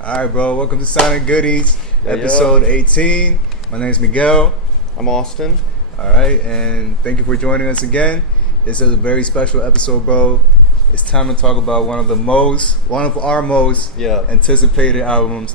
Alright, bro. Welcome to Silent Goodies, Yeah, episode 18. My name's Miguel. I'm Austin. Alright, and thank you for joining us again. This is a very special episode, bro. It's time to talk about one of our most anticipated albums.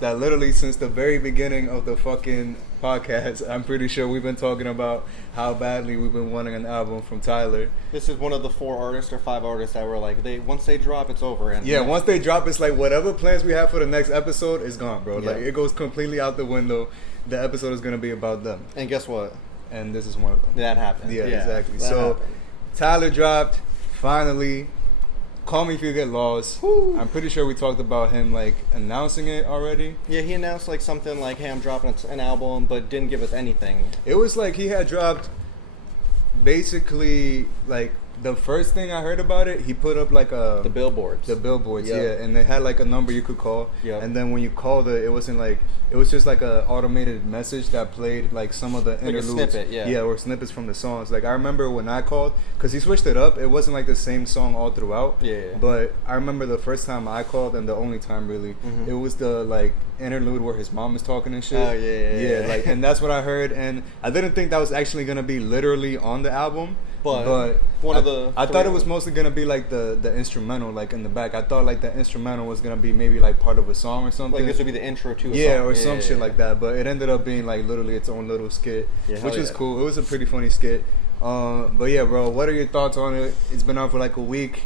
That literally since the very beginning of the fucking podcast, I'm pretty sure we've been talking about how badly we've been wanting an album from Tyler. This is one of the 4 artists or 5 artists that were like, once they drop, it's over. And once they drop, it's like whatever plans we have for the next episode is gone, bro. Like it goes completely out the window. The episode is gonna be about them. And guess what? And this is one of them. That happened. Yeah, exactly. So happened. Tyler dropped finally. Call Me If You Get Lost. Woo. I'm pretty sure we talked about him like announcing it already. Yeah, he announced like something like, "Hey, I'm dropping an album," but didn't give us anything. It was like he had dropped basically like the first thing I heard about it, he put up like the billboards. And they had like a number you could call. And then when you called it, it wasn't like it was just like a automated message that played like some of the interludes. Like a snippet, or snippets from the songs. Like I remember when I called, because he switched it up. It wasn't like the same song all throughout. But I remember the first time I called, and the only time really, it was the like interlude where his mom is talking and shit. Like, and that's what I heard, and I didn't think that was actually gonna be literally on the album. But I thought it was mostly gonna be like the instrumental, like in the back. I thought like the instrumental was gonna be maybe like part of a song or something. Like this would be the intro to a song. Or some shit like that. But it ended up being like literally its own little skit, which is cool. It was a pretty funny skit. But yeah, bro, what are your thoughts on it? It's been out for like a week.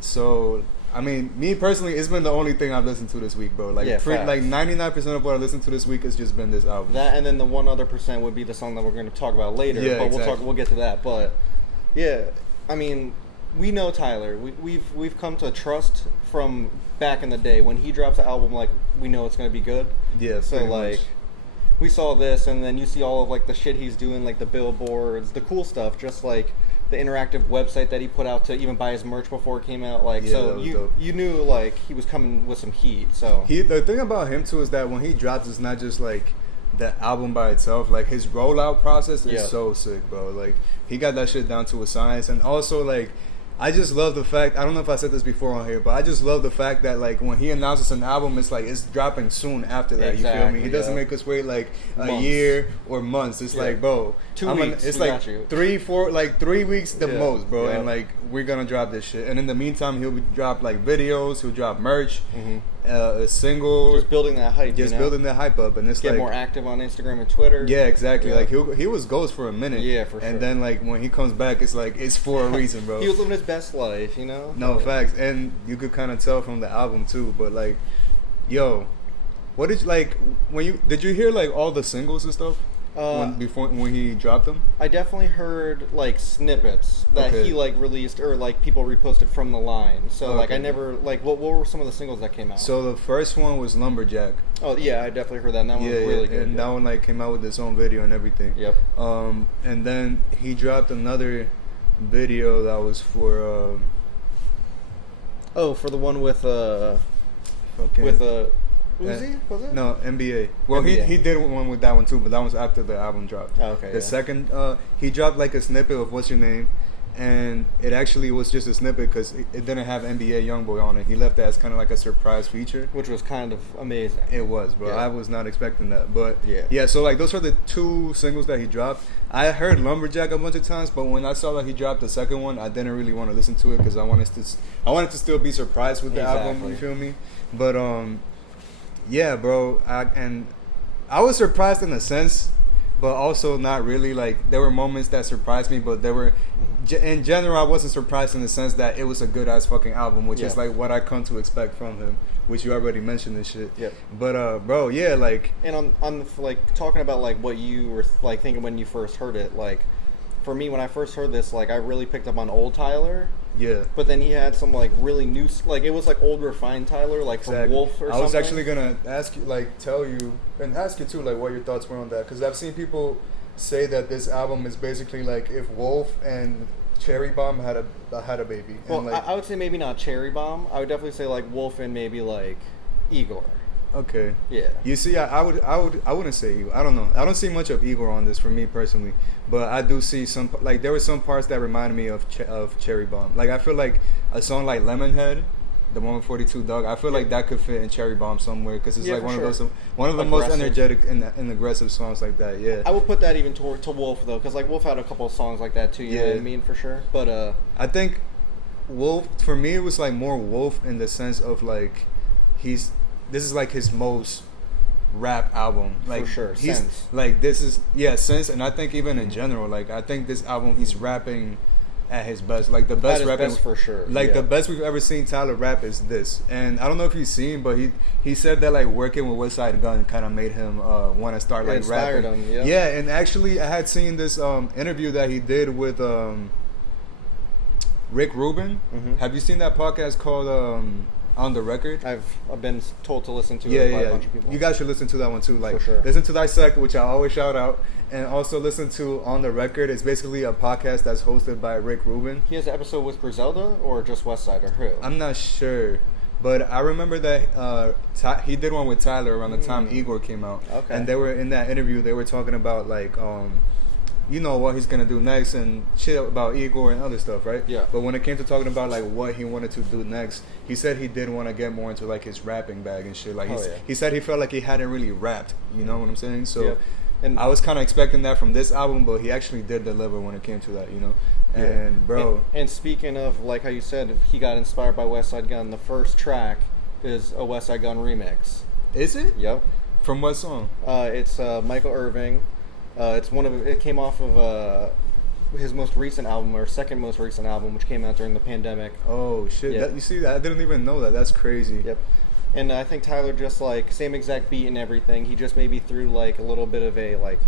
So I mean, me personally, it's been the only thing I've listened to this week, bro. Like, like 99% of what I listened to this week has just been this album. That, and then the 1 other percent would be the song that we're going to talk about later. But we'll get to that. But yeah, I mean, we know Tyler. We've come to trust from back in the day when he drops an album. Like, we know it's going to be good. Yeah. So like, we saw this, and then you see all of like the shit he's doing, like the billboards, the cool stuff, just like the interactive website that he put out to even buy his merch before it came out. Like, so you knew like he was coming with some heat. So the thing about him too is that when he drops, it's not just like the album by itself. Like his rollout process is so sick, bro. Like he got that shit down to a science. And also like I just love the fact, I don't know if I said this before on here, but I just love the fact that like when he announces an album, it's like it's dropping soon after that. You feel me? He doesn't make us wait like a year or months. It's like, bro, 2 weeks. It's like 3 weeks the most, bro. And like we're gonna drop this shit. And in the meantime, he'll drop like videos, he'll drop merch, a single, just building that hype. Building that hype up, and it's get like more active on Instagram and Twitter. Yeah, exactly. Like he was ghost for a minute. Yeah, for sure. And then like when he comes back, it's like it's for a reason, bro. He was living his best life, you know. No facts, and you could kind of tell from the album too. But like, yo, what did you like when did you hear like all the singles and stuff? When he dropped them, I definitely heard like snippets that he like released or like people reposted from the line. So like I never like what were some of the singles that came out? So the first one was Lumberjack. Oh yeah, I definitely heard that. And that one was really good. And that one like came out with its own video and everything. And then he dropped another video that was for for the one with Uzi, was it? No, NBA. Well, NBA. He did one with that one too, but that was after the album dropped. The second, he dropped like a snippet of What's Your Name, and it actually was just a snippet because it didn't have NBA YoungBoy on it. He left that as kind of like a surprise feature, which was kind of amazing. It was, bro. I was not expecting that, but so like those were the 2 singles that he dropped. I heard Lumberjack a bunch of times, but when I saw that he dropped the second one, I didn't really want to listen to it because I wanted to still be surprised with the album. You feel me? But yeah, bro. I was surprised in a sense, but also not really. Like there were moments that surprised me, but there were in general I wasn't surprised in the sense that it was a good ass fucking album, which is like what I come to expect from him, which you already mentioned this shit. But bro, like, and on like talking about like what you were like thinking when you first heard it, like for me when I first heard this, like I really picked up on old Tyler. But then he had some like really new, like it was like old refined Tyler, like from Wolf or something. I was actually gonna ask you, like, tell you and ask you too, like, what your thoughts were on that, because I've seen people say that this album is basically like if Wolf and Cherry Bomb had a baby. Well, and like, I would say maybe not Cherry Bomb. I would definitely say like Wolf and maybe like Igor. Okay. Yeah. You see, I wouldn't say Igor. I don't know. I don't see much of Igor on this for me personally, but I do see some, like, there were some parts that reminded me of Cherry Bomb. Like, I feel like a song like Lemonhead, the one with 42 Dugg, I feel like that could fit in Cherry Bomb somewhere, because it's like one of the most energetic and aggressive songs like that. Yeah. I would put that even to Wolf though, because like Wolf had a couple of songs like that too. You know what I mean, for sure. But I think Wolf, for me, it was like more Wolf in the sense of like this is like his most rap album, like for sure. He's Sense. like, this is Sense, and I think even in general, like I think this album he's rapping at his best, like the best rapping for sure. Like the best we've ever seen Tyler rap is this. And I don't know if you've seen, but he said that like working with Westside Gunn kind of made him want to start like rapping. Him, yeah, and actually I had seen this interview that he did with Rick Rubin. Mm-hmm. Have you seen that podcast called On the Record? I've been told to listen to it by a bunch of people. You guys should listen to that one too. Like, for sure. Listen to Dissect, which I always shout out, and also listen to On the Record. It's basically a podcast that's hosted by Rick Rubin. He has an episode with Griselda or just Westside or who? I'm not sure, but I remember that he did one with Tyler around the time Igor came out. Okay. And they were in that interview. They were talking about like you know, what he's gonna do next and shit about Igor and other stuff, right? Yeah. But when it came to talking about like what he wanted to do next, he said he did want to get more into like his rapping bag and shit. Like he said he felt like he hadn't really rapped. You know what I'm saying? So and I was kind of expecting that from this album, but he actually did deliver when it came to that. You know. And bro. And speaking of like how you said he got inspired by Westside Gunn, the first track is a Westside Gunn remix. Is it? Yep. From what song? It's Michael Irving. It came off of his most recent album, or second most recent album, which came out during the pandemic. Oh shit! Yeah. You see that? I didn't even know that. That's crazy. Yep. And I think Tyler just like same exact beat and everything. He just maybe threw like a little bit of a like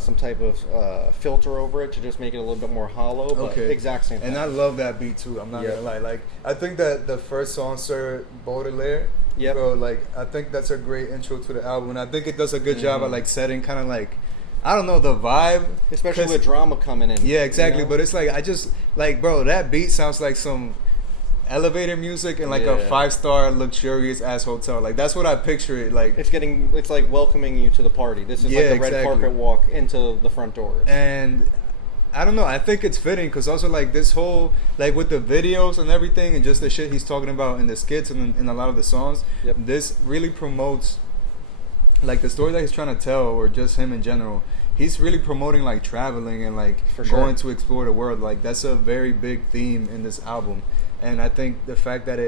some type of filter over it to just make it a little bit more hollow. But exact same thing. And I love that beat too. I'm not gonna lie. Like I think that the first song, Sir Baudelaire. Yeah. Bro, like I think that's a great intro to the album, and I think it does a good job at like setting kind of like, I don't know, the vibe. Especially with drama coming in. Yeah, exactly. You know? But it's like, I just, like, bro, that beat sounds like some elevator music in like a 5-star luxurious ass hotel. Like, that's what I picture it like. It's like welcoming you to the party. This is like the red carpet walk into the front doors. And I don't know, I think it's fitting because also like this whole, like with the videos and everything and just the shit he's talking about in the skits and in a lot of the songs, this really promotes like the story that he's trying to tell, or just him in general. He's really promoting like traveling and like going to explore the world. Like that's a very big theme in this album. And I think the fact that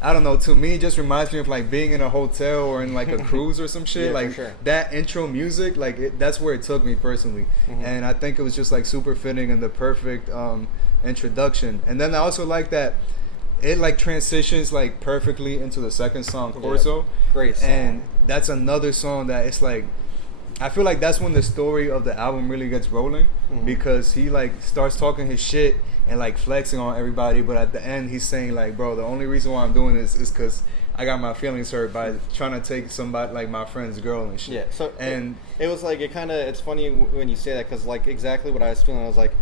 I don't know, to me it just reminds me of like being in a hotel or in like a cruise or some shit. Like that intro music, like that's where it took me personally. And I think it was just like super fitting and the perfect introduction. And then I also like that it like transitions like perfectly into the second song, Corso. Great song. And that's another song that it's like, I feel like that's when the story of the album really gets rolling, because he like starts talking his shit and like flexing on everybody, but at the end he's saying like, bro, the only reason why I'm doing this is because I got my feelings hurt by trying to take somebody like my friend's girl and shit. Yeah. So and it was like it's funny when you say that, because like exactly what I was feeling. I was like,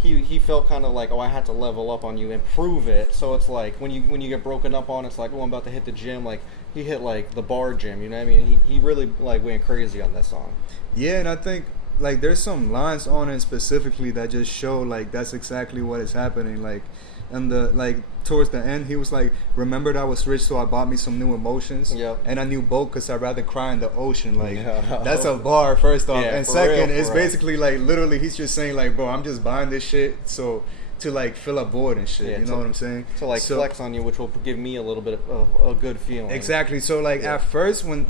he felt kind of like, oh, I had to level up on you and prove it. So it's like when you get broken up on, it's like, oh, I'm about to hit the gym. Like he hit like the bar gym, you know what I mean? He really like went crazy on that song. Yeah, and I think like there's some lines on it specifically that just show like that's exactly what is happening. Like, and the like towards the end, he was like, "Remembered I was rich, so I bought me some new emotions." Yep. And a new boat because I'd rather cry in the ocean. Like that's a bar, first off. And second, it's basically like literally he's just saying like, "Bro, I'm just buying this shit so to like fill a void and shit." You know what I'm saying? To like flex on you, which will give me a little bit of a good feeling. Exactly. So like at first, when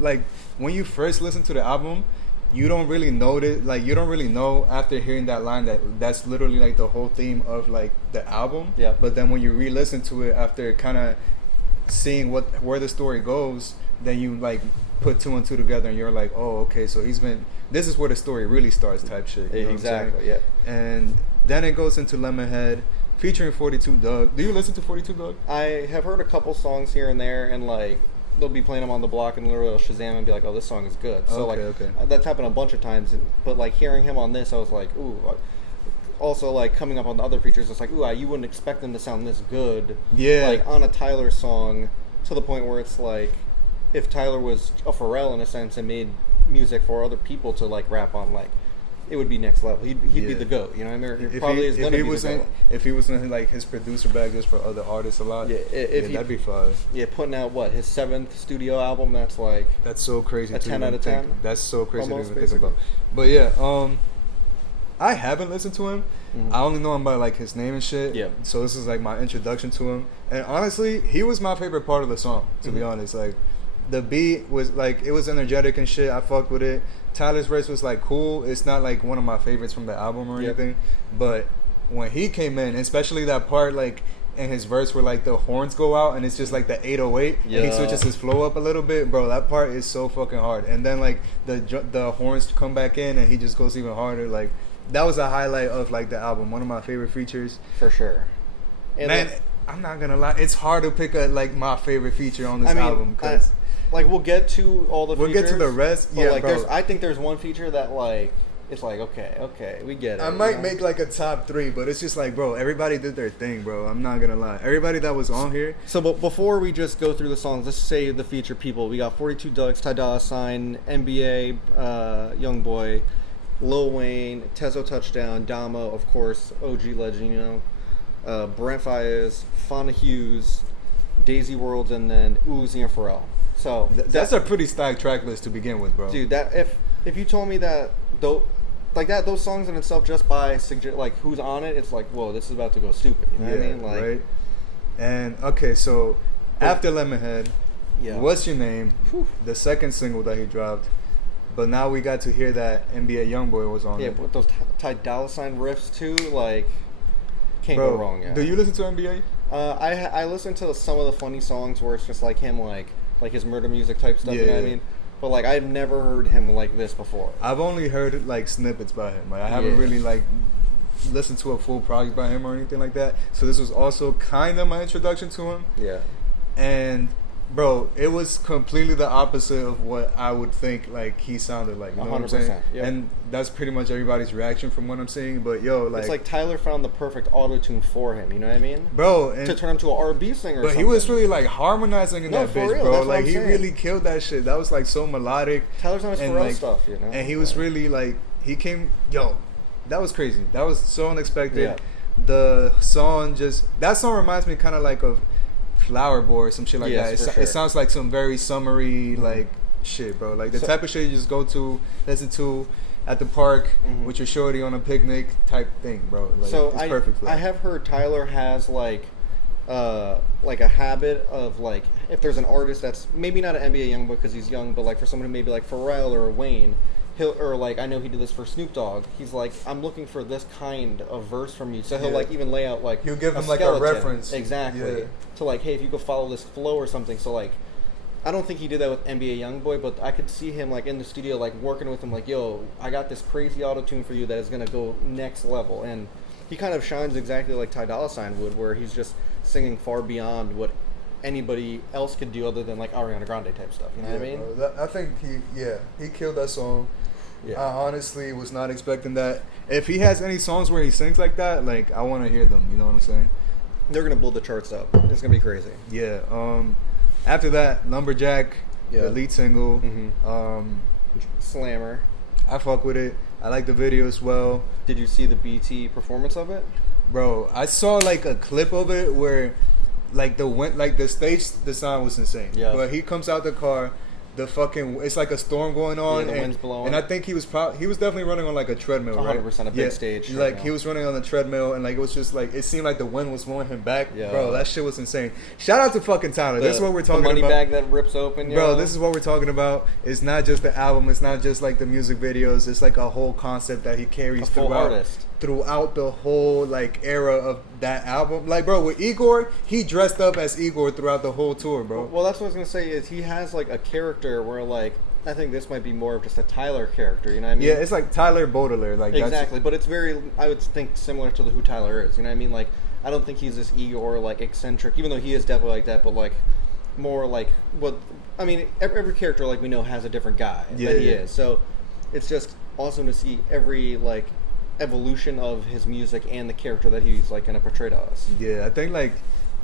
you first listen to the album, you don't really notice, like you don't really know after hearing that line that that's literally like the whole theme of like the album. Yeah. But then when you re-listen to it after kind of seeing where the story goes, then you like put two and two together and you're like, oh, okay, so this is where the story really starts type shit. You know exactly. Yeah. And then it goes into Lemonhead featuring 42 Dugg. Do you listen to 42 Dugg? I have heard a couple songs here and there, and like they'll be playing them on the block and literally I'll Shazam and be like, oh, this song is good. So that's happened a bunch of times, but like hearing him on this, I was like, ooh. Also like coming up on the other features, it's like, ooh, you wouldn't expect them to sound this good. Yeah. Like on a Tyler song, to the point where it's like if Tyler was a Pharrell in a sense and made music for other people to like rap on, like it would be next level. He'd be the GOAT, you know what I mean? He probably is gonna be the GOAT. If he was in like his producer bag just for other artists a lot, that'd be fun. Yeah, putting out his 7th studio album. That's so crazy. A 10 out of 10. That's so crazy to even think about. But yeah, I haven't listened to him. Mm-hmm. I only know him by like his name and shit. Yeah. So this is like my introduction to him. And honestly, he was my favorite part of the song. To be honest, like the beat was like it was energetic and shit. I fucked with it. Tyler's verse was like cool. It's not like one of my favorites from the album or anything. But when he came in, especially that part like in his verse where like the horns go out and it's just like the 808 and he switches his flow up a little bit, bro, that part is so fucking hard. And then like the horns come back in and he just goes even harder. Like that was a highlight of like the album. One of my favorite features for sure. And man, I'm not gonna lie, it's hard to pick my favorite feature on this album because like we'll get to all the features. We'll get to the rest. But like I think there's one feature that like it's like okay, we get it. I might make like a top 3, but it's just like, bro, everybody did their thing, bro. I'm not gonna lie. Everybody that was on here. So but before we just go through the songs, let's say the feature people. We got 42 Dugg, Ty Dolla $ign, NBA, Youngboy, Lil Wayne, Tezo Touchdown, Damo, of course, OG legend, you know, Brent Faiyaz, Fauna Hughes, Daisy Worlds, and then Uzi and Pharrell. So that's a pretty stacked track list to begin with, bro. Dude, that if you told me that those songs in itself just by like who's on it, it's like, whoa, this is about to go stupid. You know what I mean? Like, right. And okay, so after Lemonhead, What's Your Name? The second single that he dropped. But now we got to hear that NBA Youngboy was on it. Yeah, but those Ty Dolla $ign riffs too, like can't go wrong. Yeah. Do you listen to NBA? I listen to some of the funny songs where it's just like him like his murder music type stuff. You know what I mean? But like I've never heard him like this before. I've only heard like snippets by him. Like I haven't really like listened to a full project by him or anything like that. So this was also kind of my introduction to him. Yeah. And bro, it was completely the opposite of what I would think like he sounded like. You know 100%, what I'm saying? Yep. And that's pretty much everybody's reaction from what I'm seeing. But it's like Tyler found the perfect auto-tune for him. You know what I mean, bro? To turn him to an R&B singer. But he was really like harmonizing in that bitch, bro. Like he really killed that shit. That was like so melodic. Tyler's on his Pharrell stuff, you know. And he was really like that was crazy. That was so unexpected. Yeah. The song that song reminds me kind of like of Flower Boy or some shit like that. It sounds like some very summery like shit, bro. Like the type of shit you just go to, listen to at the park with your shorty on a picnic type thing, bro. Like, so it's perfect. I have heard Tyler has like a habit of like if there's an artist that's maybe not an NBA Youngboy because he's young, but like for someone who maybe like Pharrell or Wayne. Or like I know he did this for Snoop Dogg. He's like, I'm looking for this kind of verse from you. So he'll like even lay out like he'll give him like a reference exactly to like, hey, if you could follow this flow or something. So like, I don't think he did that with NBA Youngboy, but I could see him like in the studio like working with him like, yo, I got this crazy auto tune for you that is gonna go next level. And he kind of shines exactly like Ty Dolla $ign would, where he's just singing far beyond what anybody else could do other than like Ariana Grande type stuff. You know what I mean? Bro, I think he killed that song. Yeah. I honestly was not expecting that. If he has any songs where he sings like that, like I want to hear them. You know what I'm saying? They're gonna blow the charts up. It's gonna be crazy. Yeah. After that, Lumberjack, the lead single, Slammer. I fuck with it. I like the video as well. Did you see the BT performance of it? Bro, I saw like a clip of it where, like the stage design was insane. Yeah. But he comes out the car. It's like a storm going on, the wind's blowing. And I think he was definitely running on like a treadmill, 100% a big stage. Like he was running on the treadmill, and like it was just like it seemed like the wind was blowing him back. Yeah. Bro, that shit was insane. Shout out to fucking Tyler. This is what we're talking about. The money bag that rips open, bro. This is what we're talking about. It's not just the album. It's not just like the music videos. It's like a whole concept that he carries throughout the whole like era of that album. Like, bro, with Igor, he dressed up as Igor throughout the whole tour, bro. Well, that's what I was gonna say. Is he has like a character where like I think this might be more of just a Tyler character. You know what I mean? Yeah, it's like Tyler Baudelaire. Like exactly, but it's very I would think similar to who Tyler is. You know what I mean? Like I don't think he's this Igor like eccentric, even though he is definitely like that. But like more like what I mean. Every character like we know has a different guy that he is. So it's just awesome to see every like evolution of his music and the character that he's like going to portray to us. Yeah, I think like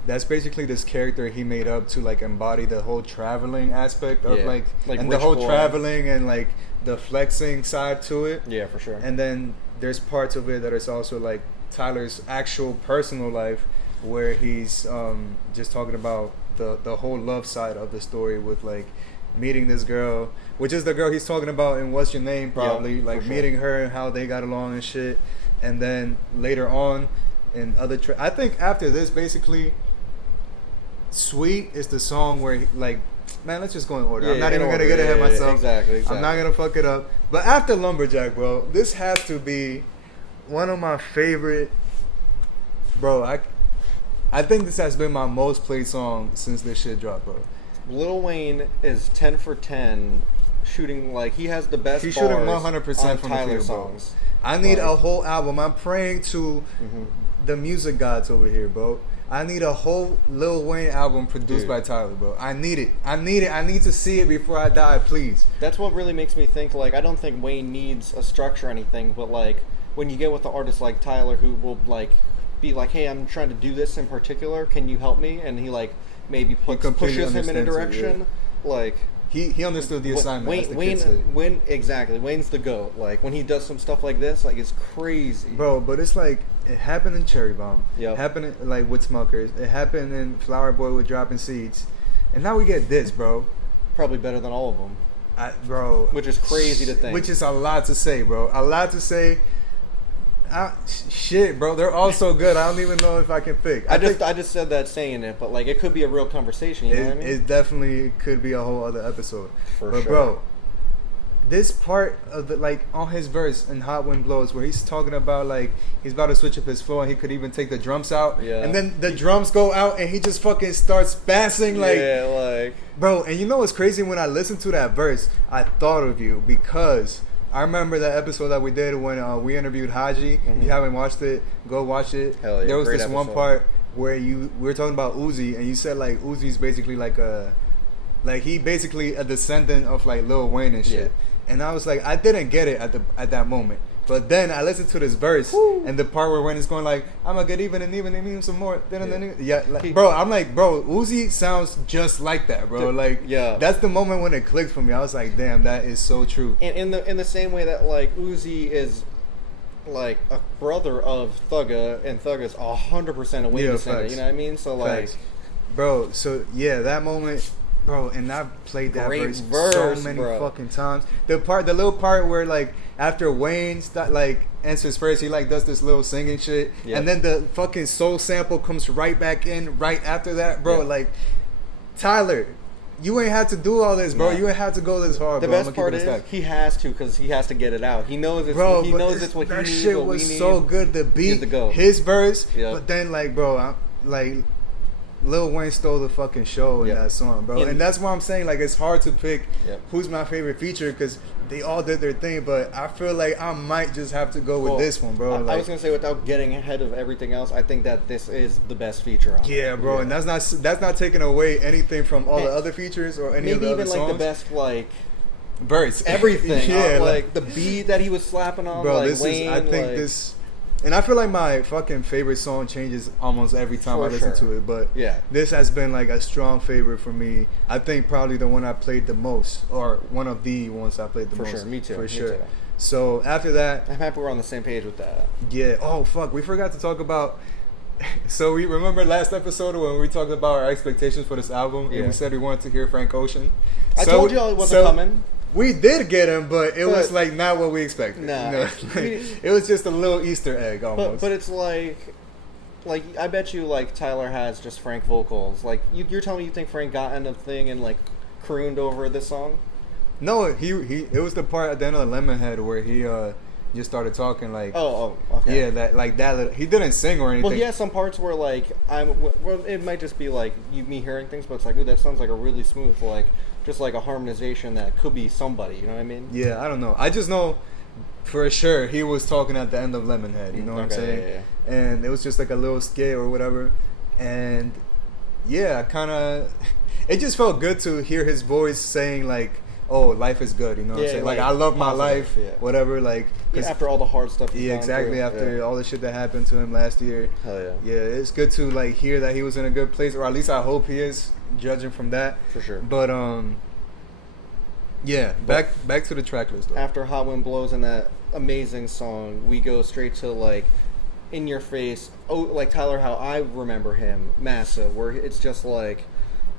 that's basically this character he made up to like embody the whole traveling aspect of like and the whole traveling and like the flexing side to it. Yeah, for sure. And then there's parts of it that is also like Tyler's actual personal life, where he's just talking about the whole love side of the story with like meeting this girl, which is the girl he's talking about in What's Your Name, probably. Like meeting her and how they got along and shit. And then later on in other I think after this, basically, Sweet is the song where he, like, man, let's just go in order. I'm not even gonna get ahead of myself. Exactly. I'm not gonna fuck it up. But after Lumberjack, bro, this has to be one of my favorite. Bro, I think this has been my most played song since this shit dropped, bro. Lil Wayne is 10 for 10 shooting, like, he has the best He's bars shooting 100% from Tyler the field, songs. Bro. I need a whole album. I'm praying to the music gods over here, bro. I need a whole Lil Wayne album produced by Tyler, bro. I need it. I need to see it before I die, please. That's what really makes me think, like, I don't think Wayne needs a structure or anything, but, like, when you get with an artist like Tyler who will, like, be like, hey, I'm trying to do this in particular, can you help me? And he, like, maybe pushes him in a direction. Like, he understood the assignment. Exactly. Wayne's the GOAT. Like, when he does some stuff like this, like, it's crazy, bro. But it's like it happened in Cherry Bomb. Yeah. Happened in, like, with Smuckers. It happened in Flower Boy with Dropping Seeds, and now we get this, bro. Probably better than all of them, bro. Which is crazy to think. Which is a lot to say, bro. A lot to say. Shit, bro, they're all so good. I don't even know if I can pick. I just said that saying it, but like it could be a real conversation. You know what I mean? It definitely could be a whole other episode. But sure. Bro, this part of the, like, on his verse in Hot Wind Blows, where he's talking about like he's about to switch up his flow and he could even take the drums out. Yeah. And then the drums go out and he just fucking starts spazzing like. Yeah, like. Bro, and you know what's crazy? When I listened to that verse, I thought of you because I remember that episode that we did when we interviewed Haji. If you haven't watched it, go watch it. Hell yeah, there was great this episode. one part where we were talking about Uzi, and you said like Uzi's basically like he basically a descendant of like Lil Wayne and shit. Yeah. And I was like, I didn't get it at that moment. But then I listened to this verse and the part where Wayne is going like, I'm gonna get even and even some more. Bro, I'm like, bro, Uzi sounds just like that, bro. Like, yeah, that's the moment when it clicked for me. I was like, damn, that is so true. And in the same way that like Uzi is like a brother of Thugga, and Thugga's 100% a Wayne descendant. You know what I mean? So like, bro. So yeah, that moment. Bro, and I've played that verse so many fucking times. The little part where like after Wayne like answers first, he like does this little singing shit, and then the fucking soul sample comes right back in right after that, bro. Like, Tyler, you ain't had to do all this, bro. You ain't had to go this hard. The bro. best part is he has to, because he has to get it out. He knows it's bro, he knows it's what he needs. That shit was so good. The beat, his verse, but then like, bro, I'm like. Lil Wayne stole the fucking show in that song, bro. And that's why I'm saying, like, it's hard to pick who's my favorite feature because they all did their thing. But I feel like I might just have to go with this one, bro. I was going to say, without getting ahead of everything else, I think that this is the best feature on it. Yeah, bro. And that's not taking away anything from all the other features or any of the other songs. Maybe even, like, the best, like... verse. Everything. Like, the beat that he was slapping on, bro, like, this Wayne, I think this... And I feel like my fucking favorite song changes almost every time I listen to it. But this has been like a strong favorite for me. I think probably the one I played the most, or one of the ones I played the most. For sure, me too. For sure. So after that, I'm happy we're on the same page with that. Yeah. Oh fuck, we forgot to talk about. So we remember last episode when we talked about our expectations for this album, and we said we wanted to hear Frank Ocean. I told y'all it wasn't coming. We did get him, but it was like not what we expected. Nah, you know? It was just a little Easter egg almost. But it's like I bet you like Tyler has just Frank vocals. Like you're telling me you think Frank got in a thing and like crooned over this song? No, it was the part at the end of the Lemonhead where he just started talking like okay. Yeah, that he didn't sing or anything. Well, he has some parts where like it might just be like me hearing things, but it's like, ooh, that sounds like a really smooth like. Just like a harmonization that could be somebody, you know what I mean? Yeah, I don't know. I just know for sure he was talking at the end of Lemonhead, you know what I'm saying? Yeah. And it was just like a little skit or whatever. And yeah, it just felt good to hear his voice saying like oh, life is good, you know what I'm saying? Like I love my life, whatever, like after all the hard stuff he's gone exactly through. After all the shit that happened to him last year. Hell yeah. Yeah, it's good to like hear that he was in a good place, or at least I hope he is, judging from that. For sure. But yeah, back to the track list though. After Hot Wind Blows and that amazing song, we go straight to like In Your Face. Oh, like Tyler, how I remember him, Massive, where it's just like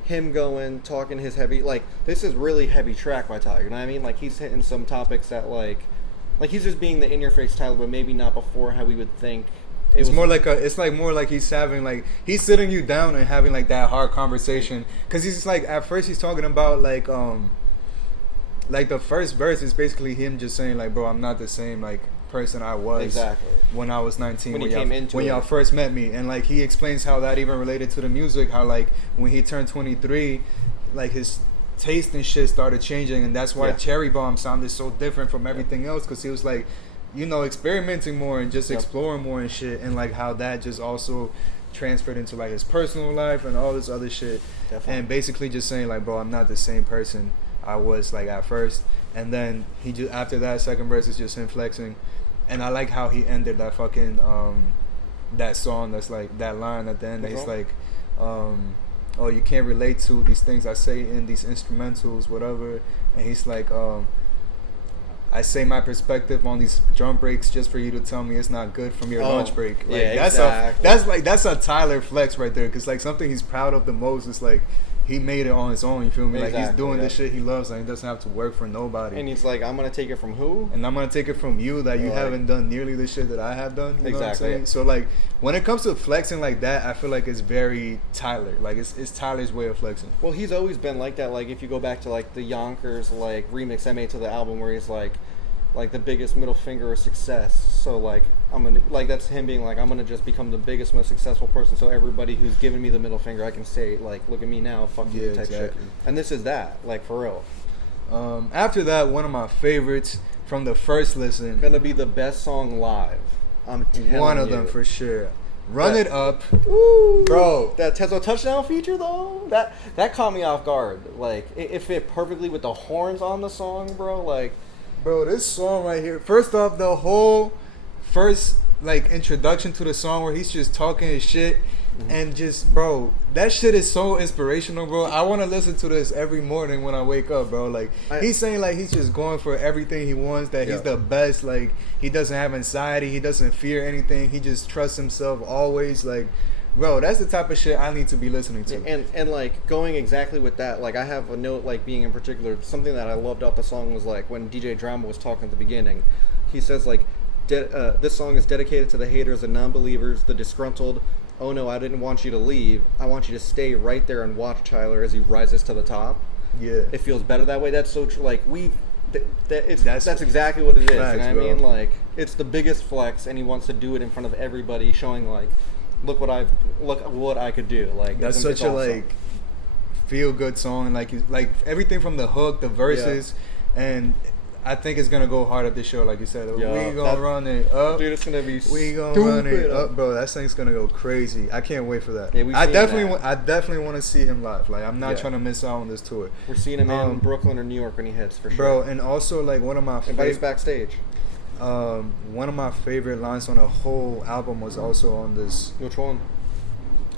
him going, talking his heavy, like this is really heavy track by Tyler, you know what I mean? Like he's hitting some topics that like he's just being the In Your Face Tyler, but maybe not before how we would think. It's more like he's having like he's sitting you down and having like that hard conversation, because he's just like at first he's talking about like the first verse is basically him just saying like, bro, I'm not the same like person I was when I was 19 when y'all first met me, and like he explains how that even related to the music, how like when he turned 23 like his taste and shit started changing, and that's why Cherry Bomb sounded so different from everything else, because he was like, you know, experimenting more and just exploring more and shit, and like how that just also transferred into like his personal life and all this other shit. And basically just saying like, bro, I'm not the same person I was like at first. And then he just after that second verse is just him flexing. And I like how he ended that fucking that song, that's like that line at the end that he's like oh, you can't relate to these things I say in these instrumentals, whatever. And he's like I say my perspective on these drum breaks just for you to tell me it's not good from your lunch break. Like, that's a Tyler flex right there, because like something he's proud of the most is like he made it on his own, you feel me? Like he's doing this shit he loves, and he doesn't have to work for nobody. And he's like, I'm gonna take it from who? And I'm gonna take it from you that you haven't done nearly the shit that I have done. You know what I'm saying? So like when it comes to flexing like that, I feel like it's very Tyler. Like it's Tyler's way of flexing. Well, he's always been like that. Like if you go back to like the Yonkers like remix I made to the album, where he's like the biggest middle finger of success. So like I'm gonna like that's him being like, I'm gonna just become the biggest, most successful person, so everybody who's giving me the middle finger, I can say like, look at me now, fuck you type shit. And this is that, like for real. After that, one of my favorites from the first listen, gonna be the best song live. I'm telling you. One of them for sure. Run It Up. Ooh, bro. That Tesla touchdown feature though, that caught me off guard. Like it fit perfectly with the horns on the song, bro. Like, bro, this song right here. First off, the whole first like introduction to the song where he's just talking his shit, and just, bro, that shit is so inspirational, bro. I want to listen to this every morning when I wake up, bro. Like he's saying like he's just going for everything he wants, that he's the best, like he doesn't have anxiety, he doesn't fear anything, he just trusts himself always. Like, bro, that's the type of shit I need to be listening to. And like going exactly with that, like I have a note like being in particular, something that I loved off the song was like when DJ Drama was talking at the beginning, he says like, this song is dedicated to the haters and non-believers, the disgruntled. Oh no, I didn't want you to leave. I want you to stay right there and watch Tyler as he rises to the top. Yeah, it feels better that way. That's so true. Like that's exactly what it is. Facts, you know what I mean? Like it's the biggest flex, and he wants to do it in front of everybody, showing like, look what I could do. Like that's such a awesome, like feel good song. Like everything from the hook, the verses, and I think it's gonna go hard at this show, like you said. We gonna run it up, dude. It's gonna be we gonna run it up, bro. That thing's gonna go crazy. I can't wait for that. Yeah, I definitely want to see him live. Like I'm not trying to miss out on this tour. We're seeing him in Brooklyn or New York when he hits for sure, bro. And also like one of my everybody's backstage. One of my favorite lines on the whole album was also on this. Which one?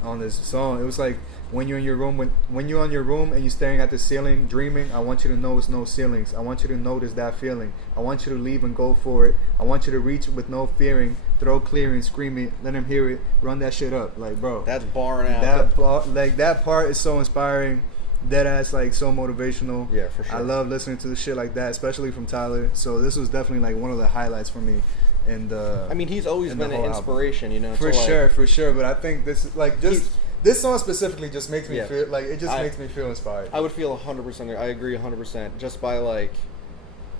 On this song, it was like, when you're in your room, when you're on your room and you're staring at the ceiling, dreaming, I want you to know it's no ceilings. I want you to notice that feeling. I want you to leave and go for it. I want you to reach with no fearing, throw clearing, scream it, let him hear it, run that shit up. Like, bro, that's barring out. That part is so inspiring. Dead ass, like so motivational. Yeah, for sure. I love listening to shit like that, especially from Tyler. So this was definitely like one of the highlights for me. And I mean, he's always been an inspiration, album. You know. For sure. But I think this is like this song specifically just makes me feel like it just makes me feel inspired. I would feel 100%. I agree 100%. Just by like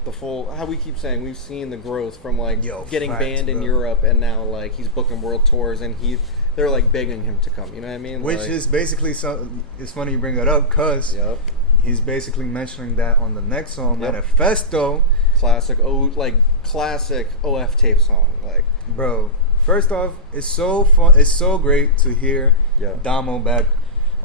the full, how we keep saying, we've seen the growth from like getting banned in Europe, and now like he's booking world tours, and they're like begging him to come. You know what I mean? Which is basically it's funny you bring that up, cause he's basically mentioning that on the next song, Manifesto. Classic OF tape song. Like, bro, first off, it's so fun. It's so great to hear Damo back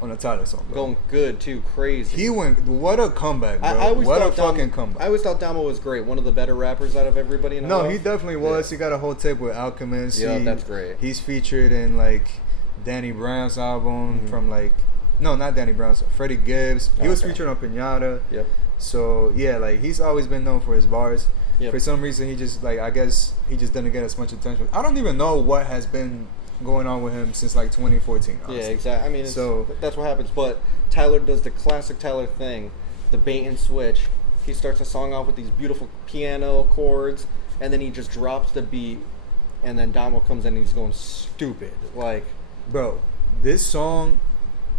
on a Tyler song, bro. Going good too, crazy. He went. What a comeback, bro! Fucking comeback. I always thought Damo was great. One of the better rappers out of everybody. No, he definitely was. Yeah. He got a whole tape with Alchemist. Yeah, that's great. He's featured in like Danny Brown's album from like not Danny Brown's, Freddie Gibbs. He was featured on Pinata. Yep. So yeah, like he's always been known for his bars. Yep. For some reason, he just I guess he just didn't get as much attention. I don't even know what has been going on with him since like 2014. Honestly. Yeah, exactly. I mean, that's what happens. But Tyler does the classic Tyler thing, the bait and switch. He starts a song off with these beautiful piano chords, and then he just drops the beat, and then Damo comes in and he's going stupid. Like, bro, this song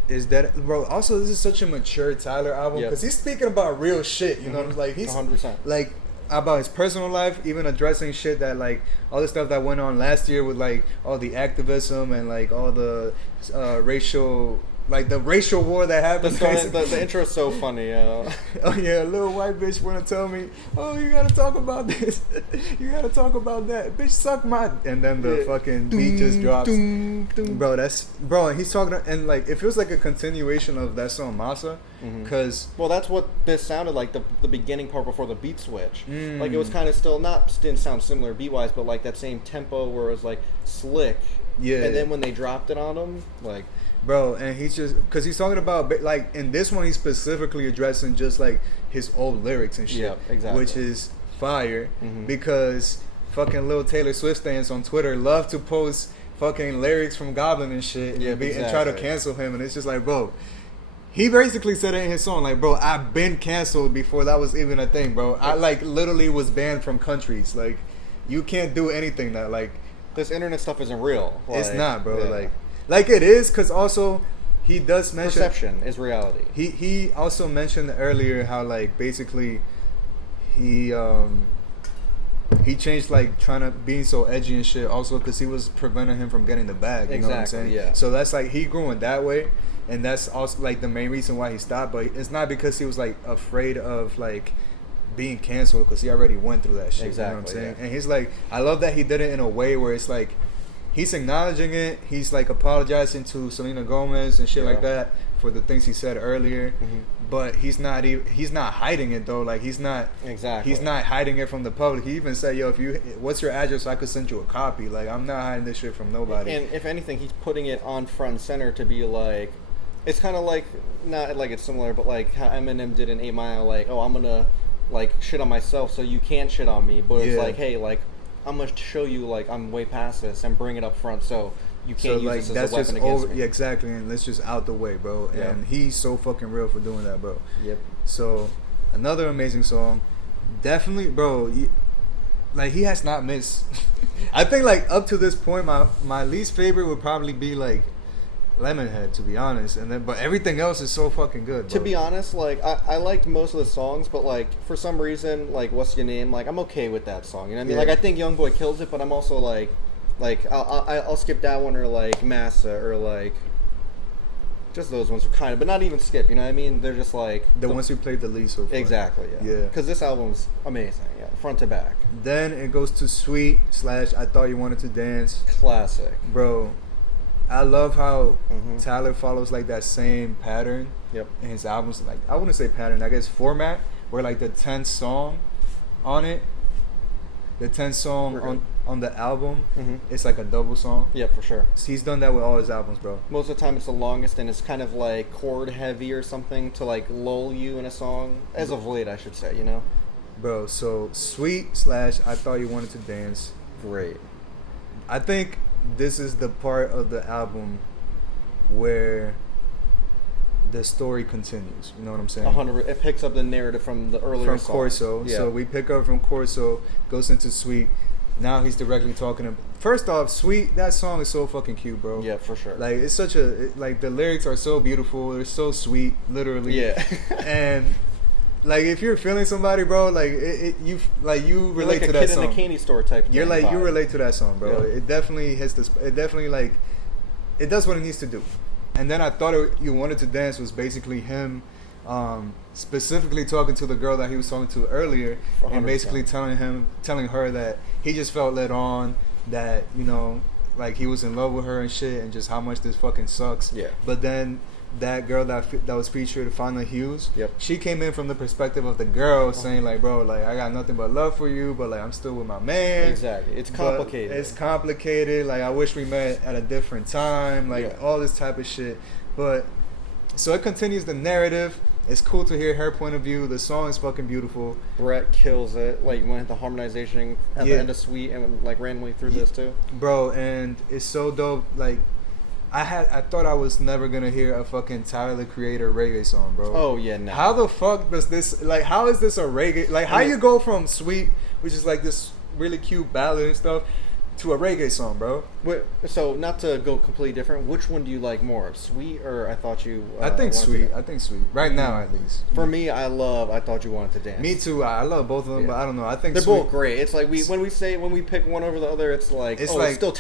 is that, bro. Also, this is such a mature Tyler album because he's speaking about real shit. You know, like he's 100%. Like about his personal life, even addressing shit that like all the stuff that went on last year with like all the activism and like all the racial, like the racial war that happened. The intro is so funny. Oh yeah, a little white bitch wanna tell me, oh, you gotta talk about this, you gotta talk about that, bitch suck my, and then the fucking beat just drops. Bro, and he's talking, and like it feels like a continuation of that song Masa, because well, that's what this sounded like, the beginning part before the beat switch. Like it was kind of didn't sound similar beat wise, but like that same tempo where it was like slick. Yeah. And then when they dropped it on him, like. Bro, and he's just, because he's talking about, like, in this one, he's specifically addressing just, like, his old lyrics and shit. Yeah, exactly. Which is fire, because fucking Lil Taylor Swift stands on Twitter love to post fucking lyrics from Goblin and shit and try to cancel him, and it's just like, bro, he basically said it in his song, like, bro, I've been canceled before that was even a thing, bro. I, like, literally was banned from countries. Like, you can't do anything that, like... This internet stuff isn't real. Like, it's not, bro. Yeah. Like it is, because also he does mention perception is reality. He also mentioned earlier how like basically he changed like trying to being so edgy and shit also because he was preventing him from getting the bag. You know what I'm saying? Yeah. So that's like he grew in that way, and that's also like the main reason why he stopped. But it's not because he was like afraid of like being canceled, because he already went through that shit. Exactly. You know what I'm saying? Yeah. And he's like, I love that he did it in a way where it's like, he's acknowledging it. He's like apologizing to Selena Gomez and shit like that for the things he said earlier. But he's not hiding it though. Like he's not hiding it from the public. He even said, "Yo, what's your address? So I could send you a copy." Like I'm not hiding this shit from nobody. And if anything, he's putting it on front and center to be like, it's kind of like not like it's similar, but like how Eminem did in 8 Mile. Like, oh, I'm gonna like shit on myself so you can't shit on me. But it's like, hey, like. I'm gonna show you like I'm way past this and bring it up front so you can't use this as a weapon against me. Yeah, exactly, and let's just out the way, bro. Yeah. And he's so fucking real for doing that, bro. Yep. So another amazing song, definitely, bro. Like he has not missed. I think like up to this point, my least favorite would probably be like Lemonhead, to be honest, and then but everything else is so fucking good, bro. To be honest, like I liked most of the songs, but like for some reason, like What's Your Name, like I'm okay with that song. You know what I mean? Like I think Youngboy kills it, but I'm also like I'll skip that one, or like Massa, or like just those ones are kind of, but not even skip. You know what I mean? They're just like the ones we played the least so far. Exactly. Yeah. Because this album's amazing. Yeah, front to back. Then it goes to Sweet / I Thought You Wanted to Dance. Classic, bro. I love how Tyler follows like that same pattern in his albums. Like I wouldn't say pattern, I guess format, where like the 10th song on it, the 10th song on the album, it's like a double song. Yeah, for sure. So he's done that with all his albums, bro. Most of the time it's the longest, and it's kind of like chord heavy or something to like lull you in a song. As of late, I should say, you know? Bro, so Sweet / I Thought You Wanted to Dance. Great. I think this is the part of the album where the story continues. You know what I'm saying? 100. It picks up the narrative from the earlier from Corso. Yeah. So we pick up from Corso, goes into Sweet. Now he's directly talking about. First off, Sweet. That song is so fucking cute, bro. Yeah, for sure. Like it's such a like the lyrics are so beautiful. They're so sweet, literally. Yeah. And like if you're feeling somebody, bro, like you relate like to that song. Like a kid in a candy store type. You're like you relate to that song, bro. Yeah. It definitely hits this. It definitely like it does what it needs to do. And then I thought You Wanted to Dance was basically him specifically talking to the girl that he was talking to earlier, 100%. And basically telling her that he just felt led on, that you know like he was in love with her and shit, and just how much this fucking sucks. Yeah. But then that girl that was featured, Fauna Hughes. Yep. She came in from the perspective of the girl, saying like, bro, like I got nothing but love for you, but like I'm still with my man. Exactly. It's complicated. It's complicated. Like I wish we met at a different time. Like all this type of shit. But so it continues the narrative. It's cool to hear her point of view. The song is fucking beautiful. Brett kills it. Like when the harmonization at the end of Sweet and like randomly through this too. Bro, and it's so dope. Like I thought I was never gonna hear a fucking Tyler the Creator reggae song, bro. Oh yeah, no. How the fuck does this how is this a reggae how you go from Sweet, which is like this really cute ballad and stuff, to a reggae song, bro? So not to go completely different, which one do you like more, Sweet or I Thought You? I think Sweet. I think Sweet. Right now, at least. For me, I love I Thought You Wanted to Dance. Me too. I love both of them, but I don't know. I think they're Sweet, both great. It's like when we pick one over the other, it's like it's still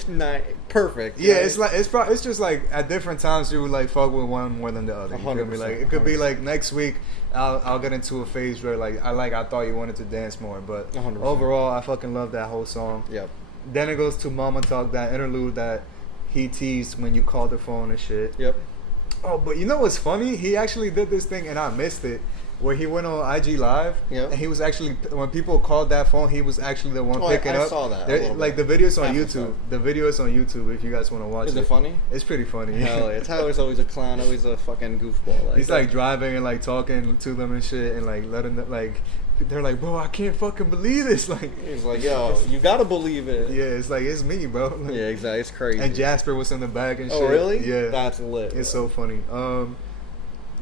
perfect. Yeah, right? it's just like at different times you would like fuck with one more than the other. 100%. Like it could be like next week I'll get into a phase where I Thought You Wanted to Dance more, but 100%. Overall I fucking love that whole song. Yep. Then it goes to Mama Talk, that interlude that he teased when you called the phone and shit. Yep. Oh, but you know what's funny? He actually did this thing and I missed it, where he went on IG Live. Yep. And he was actually, when people called that phone, he was actually the one picking up. I saw that. Like the video's on YouTube. The video is on YouTube if you guys want to watch it. Is it funny? It's pretty funny. Hell yeah. Tyler's always a clown, always a fucking goofball. He's like driving and like talking to them and shit and like letting them like. They're like, bro, I can't fucking believe this. Like, he's like, yo, you gotta believe it. Yeah, it's like it's me, bro. Like, yeah, exactly. It's crazy. And Jasper was in the back and shit. Oh, really? Yeah, that's lit. It's so funny.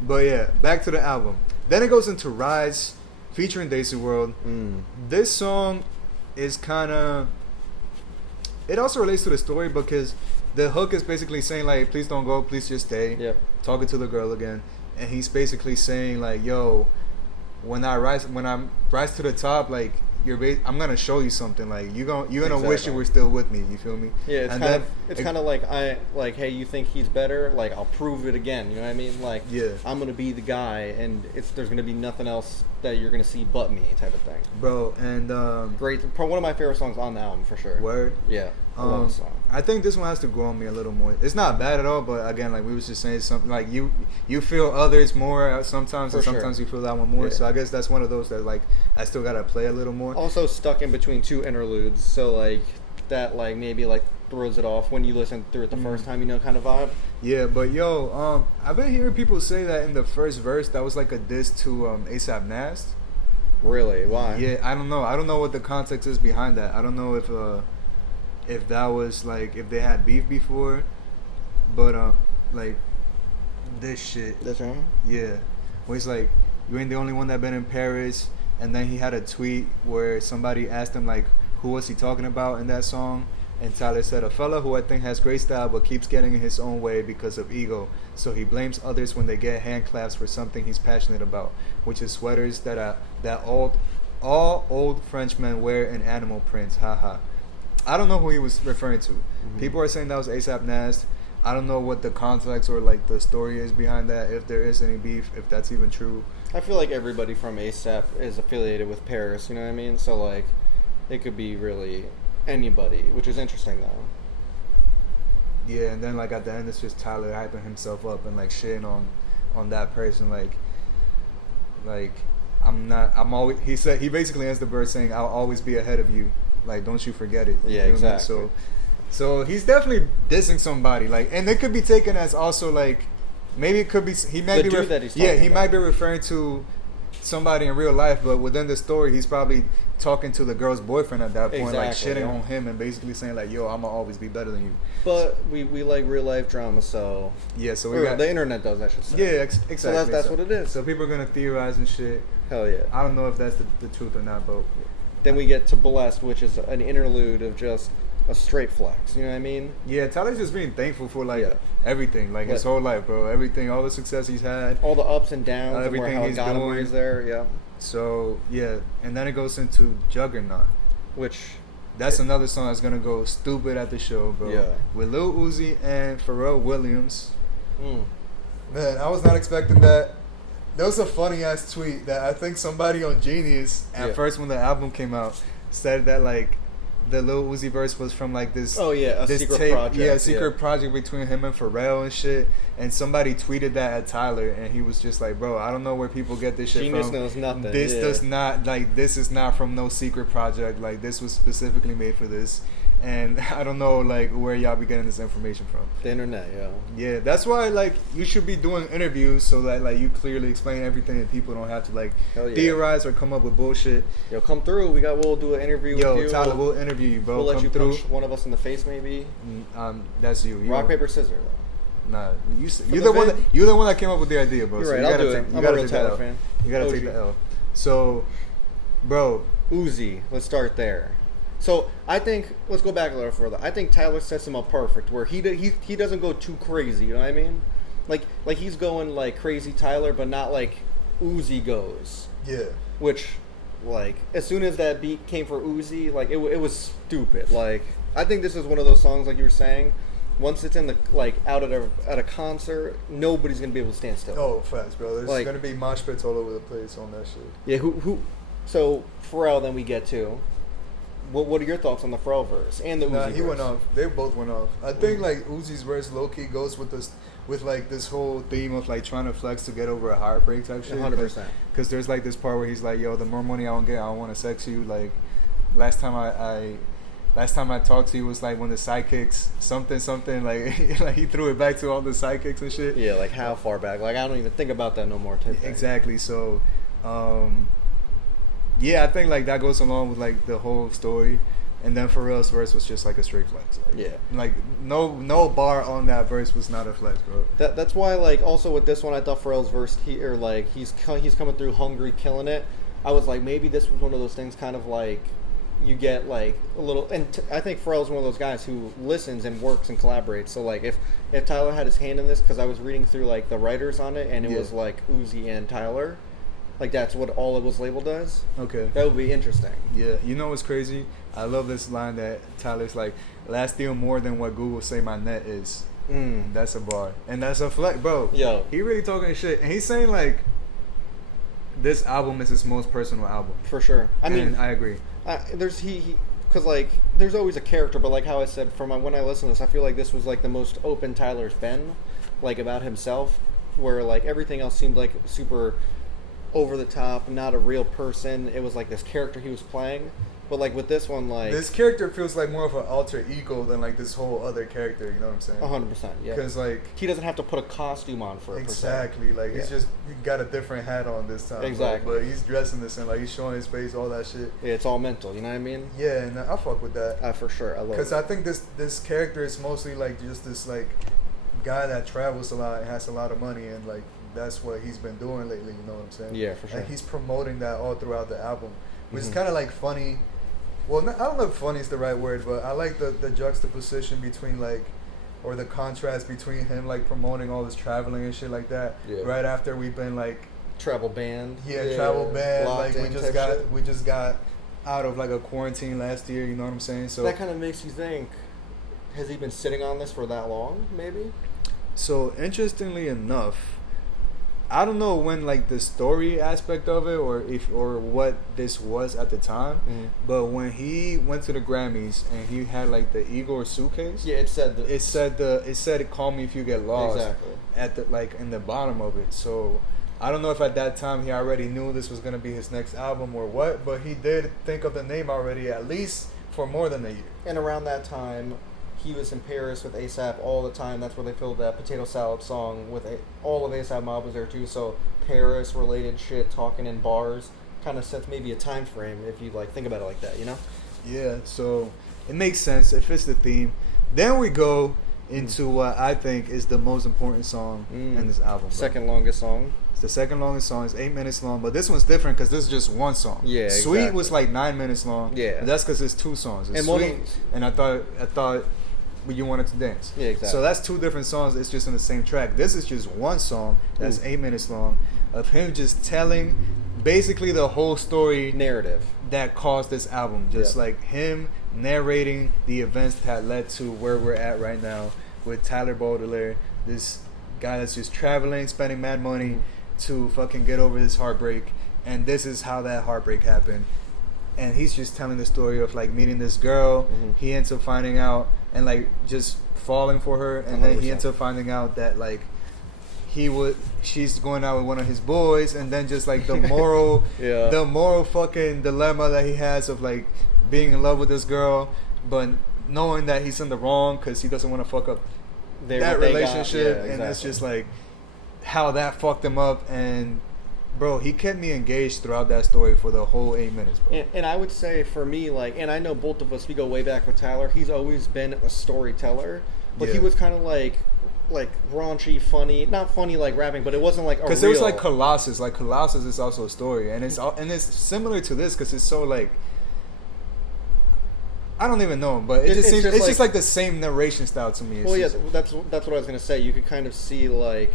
But yeah, back to the album. Then it goes into Rise, featuring Daisy World. This song is kind of. It also relates to the story because the hook is basically saying like, please don't go, please just stay. Yep. Talking to the girl again, and he's basically saying like, yo. When I'm rise to the top, like I'm gonna show you something. Like you're gonna wish you were still with me. You feel me? Yeah, it's kind of like hey, you think he's better? Like I'll prove it again. You know what I mean? Like I'm gonna be the guy, and there's gonna be nothing else that you're gonna see but me, type of thing. Bro, and great, one of my favorite songs on the album for sure. Word. Yeah. I love the song. I think this one has to grow on me a little more. It's not bad at all, but again, like we was just saying, something like you feel others more sometimes, and sometimes you feel that one more. Yeah. So I guess that's one of those that like I still gotta play a little more. Also stuck in between two interludes, so like that like maybe like throws it off when you listen through it the first time, kind of vibe. Yeah, but yo, I've been hearing people say that in the first verse that was like a diss to A$AP Nast. Really? Why? Yeah, I don't know. I don't know what the context is behind that. I don't know if that was like if they had beef before, but like this shit. That's right. Yeah, where it's like you ain't the only one that been in Paris, and then he had a tweet where somebody asked him like who was he talking about in that song, and Tyler said a fella who I think has great style but keeps getting in his own way because of ego, so he blames others when they get hand claps for something he's passionate about, which is sweaters that all old Frenchmen wear in animal prints. Haha. I don't know who he was referring to. People are saying that was A$AP Nast. I don't know what the context or like the story is behind that, if there is any beef, if that's even true. I feel like everybody from A$AP is affiliated with Paris, you know what I mean? So like it could be really anybody, which is interesting though. Yeah, and then like at the end it's just Tyler hyping himself up and like shitting on that person, like he basically ends the verse saying I'll always be ahead of you. Like, don't you forget it. Yeah, exactly. So he's definitely dissing somebody. Like, and it could be taken as also like, maybe it could be he might be referring to somebody in real life, but within the story, he's probably talking to the girl's boyfriend at that point, like shitting on him and basically saying like, "Yo, I'ma always be better than you." But we like real life drama, so yeah. So the internet does, I should say. Yeah, exactly. So that's what it is. So people are gonna theorize and shit. Hell yeah. I don't know if that's the truth or not, but. Then we get to Blessed, which is an interlude of just a straight flex. You know what I mean? Yeah, Tyler's just being thankful for everything, like his whole life, bro. Everything, all the success he's had, all the ups and downs, everything and he's how God doing. Is there, yeah. So yeah, and then it goes into Juggernaut, which that's another song that's gonna go stupid at the show, bro. Yeah. With Lil Uzi and Pharrell Williams. Man, I was not expecting that. There was a funny ass tweet that I think somebody on Genius at first when the album came out said that like the Lil Uzi verse was from like this. Oh yeah, this secret tape, project. Yeah, a secret project between him and Pharrell and shit. And somebody tweeted that at Tyler, and he was just like, "Bro, I don't know where people get this shit Genius from. knows nothing. This does not like this is not from no secret project. Like this was specifically made for this." And I don't know like where y'all be getting this information from. The internet, yeah. Yeah, that's why like you should be doing interviews so that like you clearly explain everything and people don't have to like theorize or come up with bullshit. Yo, come through. We'll do an interview with you. Yo, Tyler, we'll interview you, bro. We'll let come you through. punch one of us in the face, maybe. That's you. Rock, paper, scissors, though. Nah, you're the one that came up with the idea, bro. You're right. I'll do it. I'm a real Tyler fan. You gotta take the L. So, bro, Uzi. Let's start there. So I think let's go back a little further. I think Tyler sets him up perfect, where he doesn't go too crazy. You know what I mean? Like he's going like crazy Tyler, but not like Uzi goes. Yeah. Which, like, as soon as that beat came for Uzi, like it was stupid. Like I think this is one of those songs, like you were saying. Once it's in the like out at a concert, nobody's gonna be able to stand still. Oh, facts, bro. There's like, gonna be mosh pits all over the place on that shit. Yeah. Who? So Pharrell, then we get to. What are your thoughts on the Pharrell verse and the Uzi verse? He went off. They both went off. I think like Uzi's verse low key goes with like this whole theme of like trying to flex to get over a heartbreak type shit. 100%. Because there's like this part where he's like, "Yo, the more money I don't get, I don't want to sex you." Like last time I talked to you was like when the sidekicks something like like he threw it back to all the sidekicks and shit. Yeah, like how far back? Like I don't even think about that no more. Type thing. Exactly. So. Yeah, I think like that goes along with like the whole story, and then Pharrell's verse was just like a straight flex. Like, yeah, like no bar on that verse was not a flex, bro. That's why like also with this one, I thought Pharrell's verse he's coming through hungry, killing it. I was like maybe this was one of those things, kind of like you get like a little, and I think Pharrell's one of those guys who listens and works and collaborates. So like if Tyler had his hand in this, because I was reading through like the writers on it, and it was like Uzi and Tyler. Like that's what all it was labeled as. Okay, that would be interesting. Yeah, you know what's crazy? I love this line that Tyler's like, "Last deal more than what Google say my net is." That's a bar, and that's a flex, bro. Yo, he really talking shit, and he's saying like, this album is his most personal album for sure. I mean, I agree. There's because like there's always a character, but like how I said from when I listened to this, I feel like this was like the most open Tyler's been, like about himself, where like everything else seemed like super over the top, not a real person. It was like this character he was playing. But like with this one, like this character feels like more of an alter ego than like this whole other character. You know what I'm saying? 100%. Yeah. Because like he doesn't have to put a costume on for it. Exactly. Like it's just he got a different hat on this time. Exactly. But he's dressing this and like he's showing his face, all that shit. Yeah, it's all mental. You know what I mean? Yeah, and I fuck with that. For sure. I love it. Because I think this character is mostly like just this like guy that travels a lot and has a lot of money, and like that's what he's been doing lately. You know what I'm saying? Yeah, for sure. And he's promoting that all throughout the album, which is kind of like funny. Well, I don't know if funny is the right word, but I like the juxtaposition between like, or the contrast between him like promoting all this traveling and shit like that. Yeah. Right after we've been like travel banned. Yeah, travel banned. Like we just got out of like a quarantine last year. You know what I'm saying? So that kind of makes you think: has he been sitting on this for that long? Maybe. So interestingly enough, I don't know when like the story aspect of it or what this was at the time, but when he went to the Grammys and he had like the Igor suitcase, it said call me if you get lost. Exactly. At the like in the bottom of it. So I don't know if at that time he already knew this was gonna be his next album or what, but he did think of the name already, at least for more than a year. And around that time, he was in Paris with A$AP all the time. That's where they filmed that Potato Salad song with all of A$AP Mob was there too. So Paris related shit, talking in bars, kind of sets maybe a time frame if you like think about it like that, you know? Yeah. So it makes sense. It fits the theme. Then we go into what I think is the most important song in this album. Second longest song. It's the second longest song. It's 8 minutes long, but this one's different because this is just one song. Yeah, Sweet was like 9 minutes long. Yeah, but that's because it's two songs. It's and Sweet, and I thought. But you wanted to dance. Yeah, exactly. So that's two different songs. It's just in the same track. This is just one song that's 8 minutes long of him just telling basically the whole story narrative that caused this album. Just like him narrating the events that led to where we're at right now with Tyler Baudelaire, this guy that's just traveling, spending mad money to fucking get over this heartbreak. And this is how that heartbreak happened. and he's just telling the story of like meeting this girl. He ends up finding out and like just falling for her, and 100%. Then he ends up finding out that like she's going out with one of his boys, and then just like the moral the moral fucking dilemma that he has of like being in love with this girl but knowing that he's in the wrong because he doesn't want to fuck up that relationship. Exactly. And it's just like how that fucked him up. And bro, he kept me engaged throughout that story for the whole 8 minutes, bro. And I would say for me, like, and I know both of us, we go way back with Tyler, he's always been a storyteller, but he was kind of like raunchy, funny, not funny like rapping, but it wasn't like because it was like Colossus. Like Colossus is also a story, and it's similar to this because it's so like I don't even know, but it just seems it's just like the same narration style to me. It's that's what I was gonna say. You could kind of see like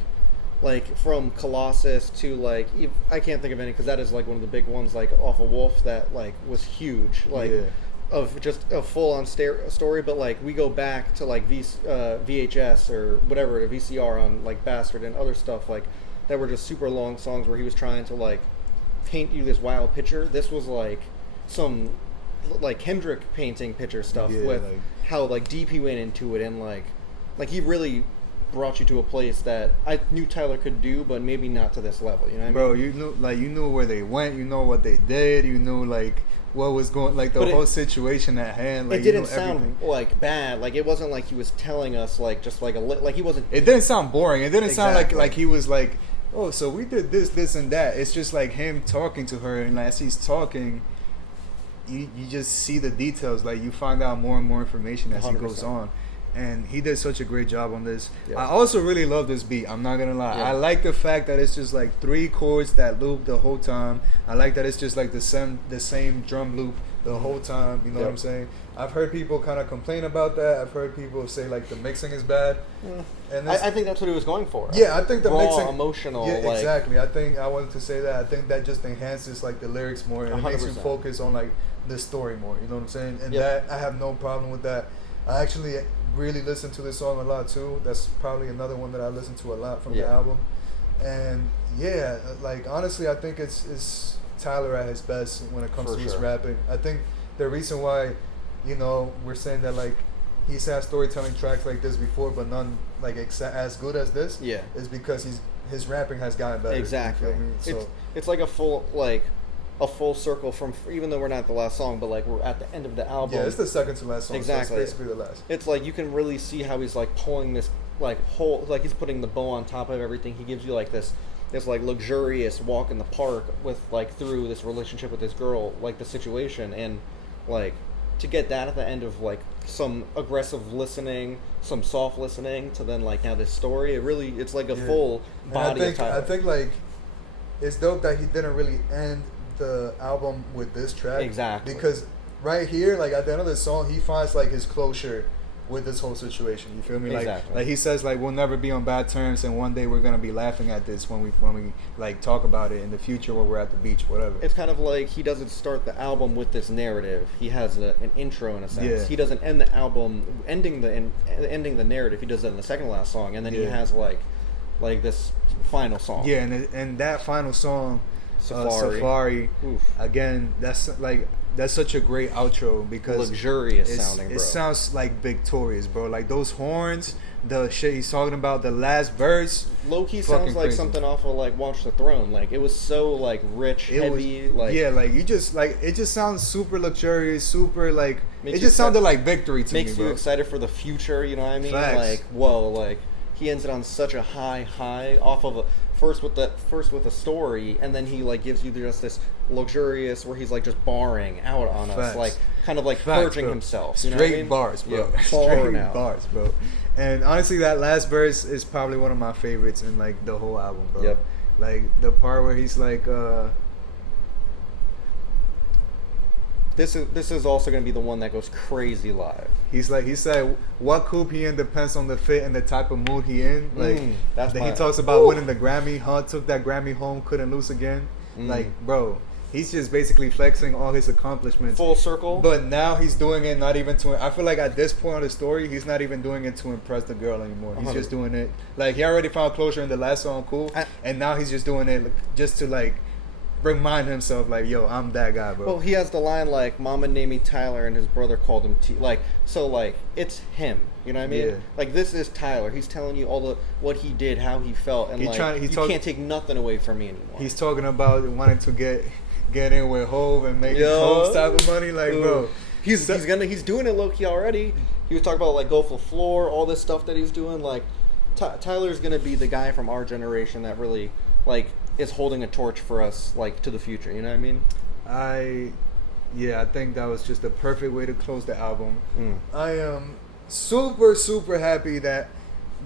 from Colossus to like I can't think of any because that is like one of the big ones like off of Wolf that like was huge of just a full on story. But like we go back to like VHS or whatever, a VCR on like Bastard and other stuff like that were just super long songs where he was trying to like paint you this wild picture. This was like some like Kendrick painting picture stuff with like, how like deep he went into it, and like he really brought you to a place that I knew Tyler could do, but maybe not to this level. You know what I mean? Bro, you knew where they went, you know what they did, you knew like what was going, like the whole situation at hand. Like, it didn't sound like bad. Like it wasn't like he was telling us like just like like he wasn't. It didn't sound boring. It didn't sound like he was like, oh, so we did this, and that. It's just like him talking to her, and as he's talking, you just see the details. Like you find out more and more information as 100%. He goes on. And he did such a great job on this. Yeah. I also really love this beat. I'm not gonna lie. Yeah. I like the fact that it's just like 3 chords that loop the whole time. I like that it's just like the same drum loop the whole time. You know what I'm saying? I've heard people kind of complain about that. I've heard people say like the mixing is bad. And I think that's what he was going for. Yeah, I think the raw, mixing, emotional. Yeah, exactly. I think I wanted to say that. I think that just enhances like the lyrics more, and 100%. It makes you focus on like the story more. You know what I'm saying? And that I have no problem with that. I actually really listen to this song a lot too. That's probably another one that I listen to a lot from the album. And like honestly, I think it's Tyler at his best when it comes to his rapping. I think the reason why, you know, we're saying that like he's had storytelling tracks like this before, but none like as good as this. Is because his rapping has gotten better. Exactly. You know what I mean? So it's like a full circle from, even though we're not the last song, but like we're at the end of the album. Yeah, it's the second to last song. Exactly. So it's basically the last. It's like you can really see how he's like pulling this like whole, like he's putting the bow on top of everything. He gives you like this like luxurious walk in the park with like through this relationship with this girl, like the situation, and like to get that at the end of like some aggressive listening, some soft listening, to then like now this story. It's like a full body of Tyler. I think like it's dope that he didn't really end the album with this track, because right here, like at the end of the song, he finds like his closure with this whole situation. You feel me? Like he says like we'll never be on bad terms, and one day we're gonna be laughing at this when we like talk about it in the future when we're at the beach, whatever. It's kind of like he doesn't start the album with this narrative. He has an intro in a sense. He doesn't end the album ending the narrative. He does it in the second to last song, and then he has like this final song. Yeah, and that final song. Safari. Again, that's such a great outro because luxurious sounding, bro. It sounds like victorious, bro. Like those horns, the shit he's talking about, the last verse. Low-key sounds like something off of like Watch the Throne. Like it was so like rich, heavy. Like you just like it just sounds super luxurious, super like it just sounded like victory to me, bro. Makes you excited for the future. You know what I mean? Facts. Like whoa, like he ends it on such a high off of a. First with a story, and then he like gives you just this luxurious where he's like just barring out on us, like kind of like purging himself. You know what I mean? Bars, bro. Yeah, straight bars, bro. And honestly, that last verse is probably one of my favorites in like the whole album, bro. Yep. Like the part where he's like, This is also going to be the one that goes crazy live. He said, what coupe he in depends on the fit and the type of mood he in. Like he talks about winning the Grammy. Hunt took that Grammy home, couldn't lose again. Like, bro, he's just basically flexing all his accomplishments. Full circle. But now he's doing it not even to. I feel like at this point of the story, he's not even doing it to impress the girl anymore. He's just doing it like he already found closure in the last song, cool, and now he's just doing it just to like remind himself like, yo, I'm that guy, bro. Well, he has the line like, "Mama named me Tyler, and his brother called him T." Like, so like it's him. You know what I mean? Yeah. Like this is Tyler. He's telling you all the what he did, how he felt, and you can't take nothing away from me anymore. He's talking about wanting to get in with Hove and making Hove's type of money, like, bro. He's doing it low key already. He was talking about like go for the floor, all this stuff that he's doing. Like Tyler's gonna be the guy from our generation that really like is holding a torch for us like to the future. You know what I mean? I think that was just the perfect way to close the album. I am super, super happy that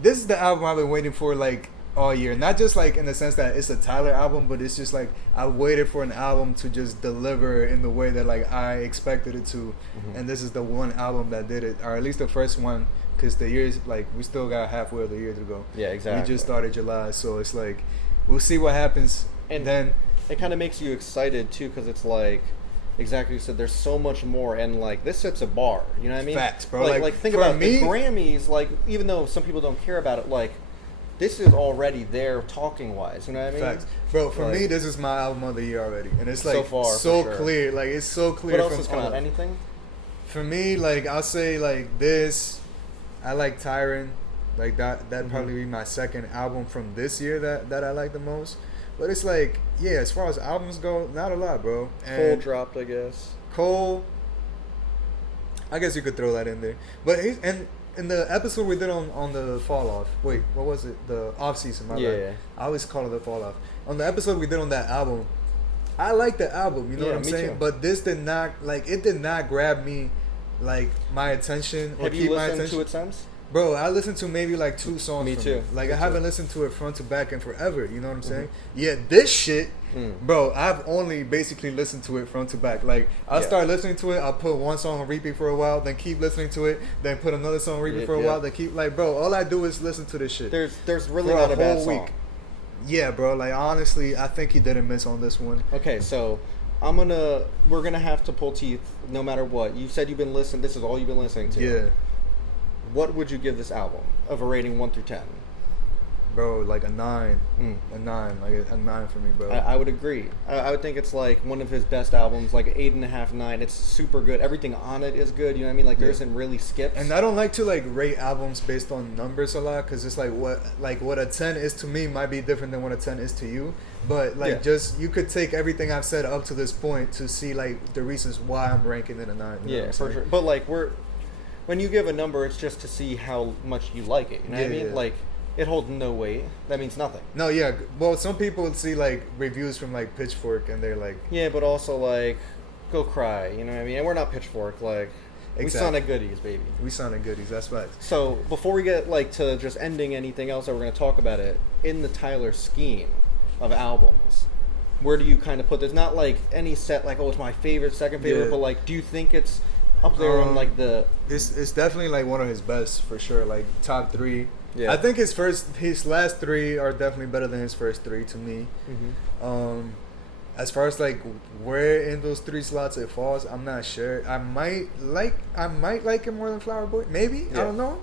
this is the album I've been waiting for like all year. Not just like in the sense that it's a Tyler album, but it's just like I waited for an album to just deliver in the way that like I expected it to. And this is the one album that did it, or at least the first one, because the years like we still got halfway of the year to go. Yeah, exactly. We just started July, so it's like we'll see what happens. And then it kind of makes you excited too, because it's like exactly you said. There's so much more, and like this sets a bar. You know what I mean? Facts, bro. Like think about the Grammys. Like even though some people don't care about it, like this is already there talking wise. You know what I mean? Facts, bro. For me, this is my album of the year already, and it's like so far, so clear. Like it's so clear. What else has come out? Anything? For me, like I'll say like this. I like Tyron. Like that'd probably be my second album from this year that I like the most. But it's like, yeah, as far as albums go, not a lot, bro. And Cole dropped, I guess. Cole, I guess you could throw that in there. But and in the episode we did on the fall off, wait, what was it? The off season, my bad. I always call it the fall off. On the episode we did on that album, I like the album, you know what I'm saying? Too. But this did not grab me like my attention or keep my attention. Have you listened to it since? Bro, I listened to maybe like 2 songs. Me too. Like I haven't listened to it front to back in forever. You know what I'm saying? Yeah, this shit, bro. I've only basically listened to it front to back. Like I'll start listening to it. I'll put one song on repeat for a while, then keep listening to it, then put another song on repeat for a while, then keep like, bro. All I do is listen to this shit. There's really not a bad song. Yeah, bro. Like honestly, I think he didn't miss on this one. Okay, so we're gonna have to pull teeth no matter what. You said you've been listening. This is all you've been listening to. Yeah. What would you give this album of a rating 1 through 10? Bro, like a 9. A 9. Like a 9 for me, bro. I would agree. I would think it's like one of his best albums, like an 8.5, 9. It's super good. Everything on it is good. You know what I mean? Like there isn't really skips. And I don't like to like rate albums based on numbers a lot, because it's like what a 10 is to me might be different than what a 10 is to you. But like just you could take everything I've said up to this point to see like the reasons why I'm ranking it a 9. You know for sure. But like when you give a number, it's just to see how much you like it. You know what I mean? Like, it holds no weight. That means nothing. No, yeah. Well, some people see, like, reviews from, like, Pitchfork, and they're like... Yeah, but also, like, go cry. You know what I mean? And we're not Pitchfork. Like, we sounded goodies, baby. We sounded goodies. That's facts. So, before we get, like, to just ending anything else that we're going to talk about it, in the Tyler scheme of albums, where do you kind of put this? Not, like, any set, like, oh, it's my favorite, second favorite, but, like, do you think it's... up there on like the... It's definitely like one of his best for sure, like top 3. Yeah. I think his last 3 are definitely better than his first 3 to me. As far as like where in those 3 slots it falls, I'm not sure. I might like it more than Flower Boy. Maybe. I don't know.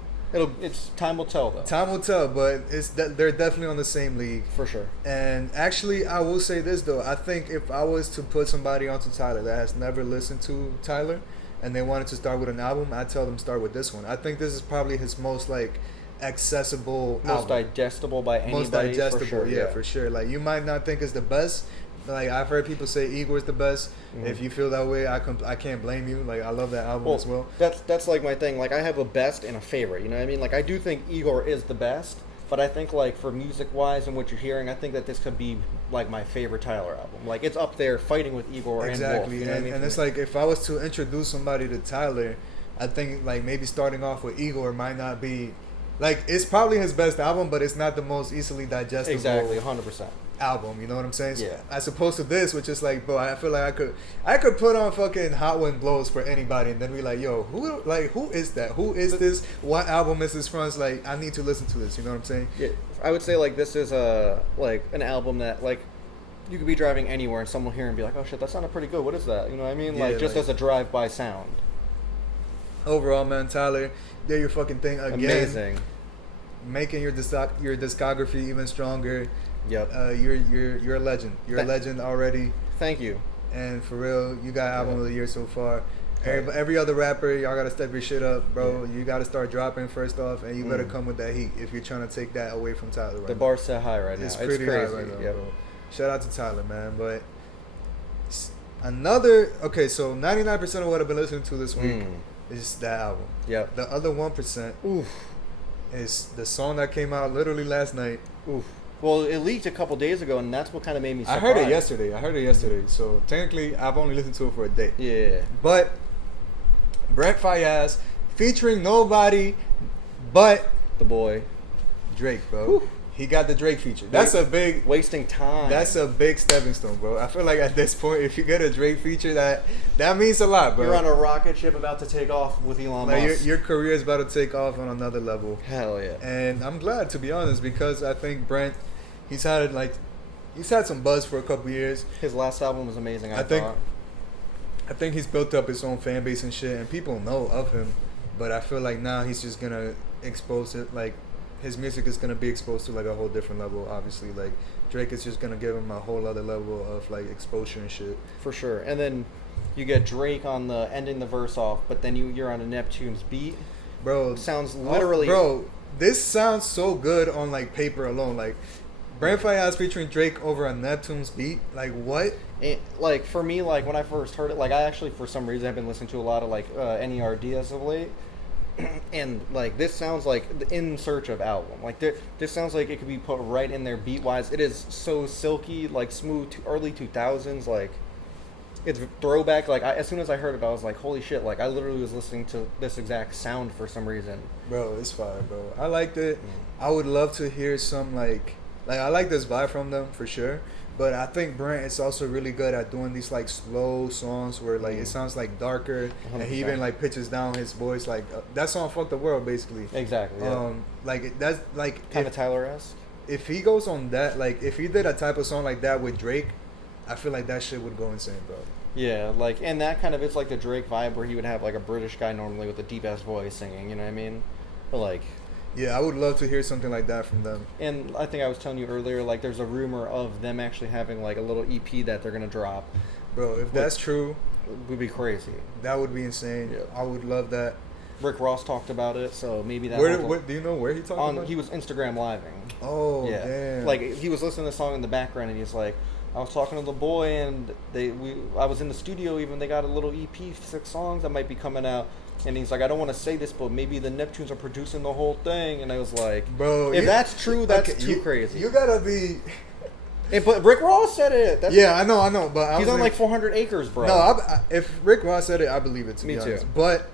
It's time will tell though. Time will tell, but they're definitely on the same league for sure. And actually, I will say this though. I think if I was to put somebody onto Tyler that has never listened to Tyler, and they wanted to start with an album, I'd tell them start with this one. I think this is probably his most like accessible, most digestible by anybody. Most digestible, for sure, for sure. Like you might not think it's the best. Like I've heard people say Igor's the best. If you feel that way, I can't blame you. Like I love that album as well. That's like my thing. Like I have a best and a favorite. You know what I mean? Like I do think Igor is the best. But I think, like, for music-wise and what you're hearing, I think that this could be, like, my favorite Tyler album. Like, it's up there fighting with Igor and Wolf. You know what I mean? And it's like, if I was to introduce somebody to Tyler, I think, like, maybe starting off with Igor might not be... Like, it's probably his best album, but it's not the most easily digestible... Exactly, 100%. album, you know what I'm saying? Yeah. As opposed to this, which is like, bro, I feel like I could put on fucking Hot Wind Blows for anybody, and then be like, yo, who is that? Who is this? What album is this from? It's like, I need to listen to this. You know what I'm saying? Yeah. I would say like this is like an album that like you could be driving anywhere and someone will hear and be like, oh shit, that sounded pretty good. What is that? You know what I mean? Yeah, like just as a drive-by sound. Overall, man, Tyler, did your fucking thing again. Amazing. Making your discography even stronger. Yep. You're a legend. You're a legend already. Thank you. And for real, you got album of the year so far. Every other rapper, y'all gotta step your shit up, bro. Yeah. You gotta start dropping first off, and you better come with that heat if you're trying to take that away from Tyler. The bar's set high right now. It's pretty crazy. high right now, bro. Shout out to Tyler, man. But another so 99% of what I've been listening to this week is that album. Yep. The other 1% is the song that came out literally last night. Oof. Well, it leaked a couple days ago, and that's what kind of made me surprised. I heard it yesterday. So technically, I've only listened to it for a day. Yeah. But Brent Faiyaz featuring nobody but the boy Drake, bro. Whew. He got the Drake feature. That's a big wasting time. That's a big stepping stone, bro. I feel like at this point, if you get a Drake feature, that means a lot, bro. You're on a rocket ship about to take off with Elon Musk. Your career is about to take off on another level. Hell yeah! And I'm glad, to be honest, because I think Brent, he's had some buzz for a couple years. His last album was amazing. I think he's built up his own fan base and shit, and people know of him. But I feel like now he's just gonna expose it, like his music is gonna be exposed to like a whole different level. Obviously, like Drake is just gonna give him a whole other level of like exposure and shit. For sure. And then you get Drake on the ending the verse off, but then you're on a Neptunes beat. Bro, sounds literally. This sounds so good on like paper alone. Like Brent Faiyaz featuring Drake over a Neptunes beat. Like what? Like for me, like when I first heard it, like I actually for some reason have been listening to a lot of like NERD as of late. And like this sounds like the In Search of album. Like this sounds like it could be put right in there beat wise. It is so silky, like smooth, early 2000s. Like it's throwback. Like as soon as I heard it, I was like, holy shit! Like I literally was listening to this exact sound for some reason. Bro, it's fire, bro. I liked it. I would love to hear some like I like this vibe from them for sure. But I think Brent is also really good at doing these like slow songs where like it sounds like darker, 100%. And he even like pitches down his voice. Like that song "Fuck the World" basically. Exactly. Yeah. Like that's like kind of Tyler-esque. If he goes on that, like if he did a type of song like that with Drake, I feel like that shit would go insane, bro. Yeah, like and that kind of it's like the Drake vibe where he would have like a British guy normally with a deep ass voice singing. You know what I mean? But like. Yeah, I would love to hear something like that from them. And I think I was telling you earlier, like, there's a rumor of them actually having, like, a little EP that they're going to drop. Bro, if that's true... It would be crazy. That would be insane. Yeah. I would love that. Rick Ross talked about it, so maybe that... Do you know where he talked about it? He was Instagram living. Oh, yeah. Damn. Like, he was listening to the song in the background, and he's like, I was talking to the boy, and I was in the studio even, they got a little EP, 6 songs that might be coming out. And he's like, I don't want to say this, but maybe the Neptunes are producing the whole thing. And I was like, bro, if that's true, that's too crazy. You gotta be. But Rick Ross said it. I know. But he's on like 400 acres, bro. No, if Rick Ross said it, I believe it. Me too. But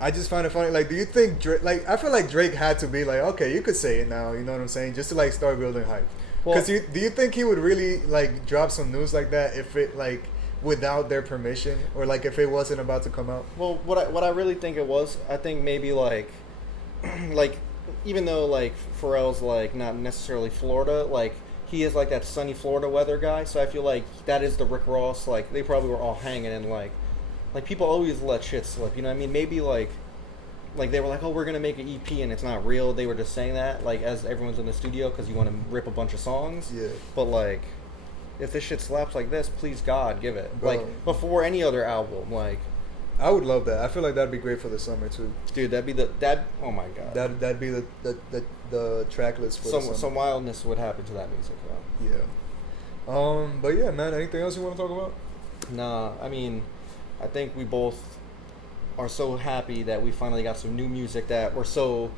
I just find it funny. Like, do you think Drake? Like, I feel like Drake had to be like, okay, you could say it now. You know what I'm saying? Just to like start building hype. Because do you think he would really like drop some news like that if it like? Without their permission, or like if it wasn't about to come out? Well, what I really think it was, I think maybe like even though like Pharrell's like not necessarily Florida, like he is like that sunny Florida weather guy, so I feel like that is the Rick Ross. Like they probably were all hanging and like people always let shit slip. You know what I mean? Maybe like they were like, oh, we're gonna make an EP and it's not real. They were just saying that like as everyone's in the studio because you want to rip a bunch of songs. Yeah. But like. If this shit slaps like this, please God, give it. Bro. Like before any other album, like I would love that. I feel like that'd be great for the summer too. Dude, oh my God. That'd be the track list for the summer. Some wildness would happen to that music, though. Yeah. But yeah, man. Anything else you want to talk about? Nah, I mean, I think we both are so happy that we finally got some new music that we're so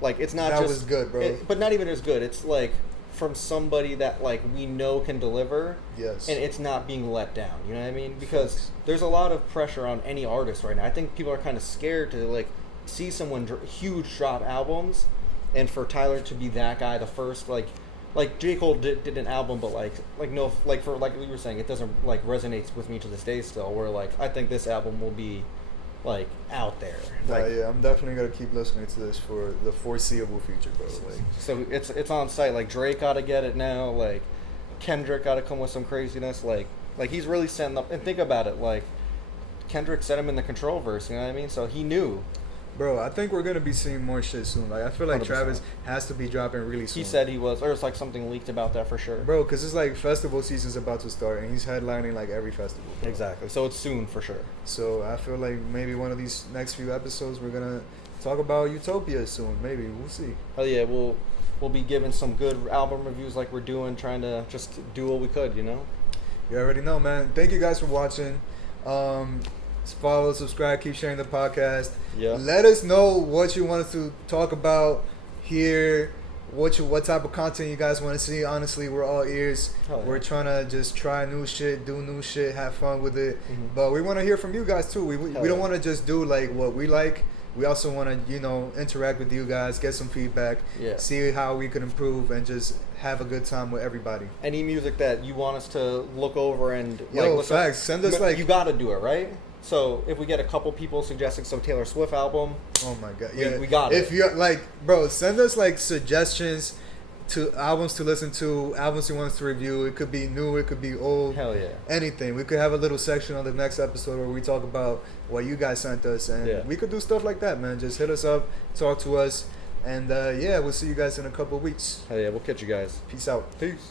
like it's not that just was good, bro. But not even as good. It's like. From somebody that like we know can deliver, yes, and it's not being let down. You know what I mean? Because there's a lot of pressure on any artist right now. I think people are kind of scared to like see someone huge drop albums, and for Tyler to be that guy, the first like J. Cole did an album, but like no like for like we were saying, it doesn't like resonates with me to this day still. Where like I think this album will be like out there. Like, yeah, I'm definitely gonna keep listening to this for the foreseeable future, bro. Like, so it's on site. Like Drake gotta get it now. Like Kendrick gotta come with some craziness. Like he's really setting up. And think about it. Like Kendrick set him in the Control verse. You know what I mean? So he knew. Bro, I think we're gonna be seeing more shit soon. Like, I feel like 100%. Travis has to be dropping really soon. He said he was, or it's like something leaked about that for sure. Bro, because it's like festival season's about to start, and he's headlining like every festival. Bro. Exactly. So it's soon for sure. So I feel like maybe one of these next few episodes we're gonna talk about Utopia soon. Maybe we'll see. Hell yeah, we'll be giving some good album reviews like we're doing, trying to just do what we could, you know. You already know, man. Thank you guys for watching. Follow, subscribe, keep sharing the podcast. Yeah. Let us know what you want us to talk about here. What type of content you guys want to see. Honestly, we're all ears. Oh, yeah. We're trying to just try new shit, do new shit, have fun with it. Mm-hmm. But we want to hear from you guys too. We don't yeah. want to just do like what we like. We also want to, interact with you guys, get some feedback, see how we can improve, and just have a good time with everybody. Any music that you want us to look over and facts. Send us you got to do it, right? So if we get a couple people suggesting some Taylor Swift album, oh my god, yeah, we got it. If you're like, bro, send us like suggestions to albums to listen to, albums you want us to review. It could be new, it could be old. Hell yeah. Anything. We could have a little section on the next episode where we talk about what you guys sent us, and we could do stuff like that, man. Just hit us up, talk to us, and we'll see you guys in a couple of weeks. Hell yeah, we'll catch you guys. Peace out. Peace.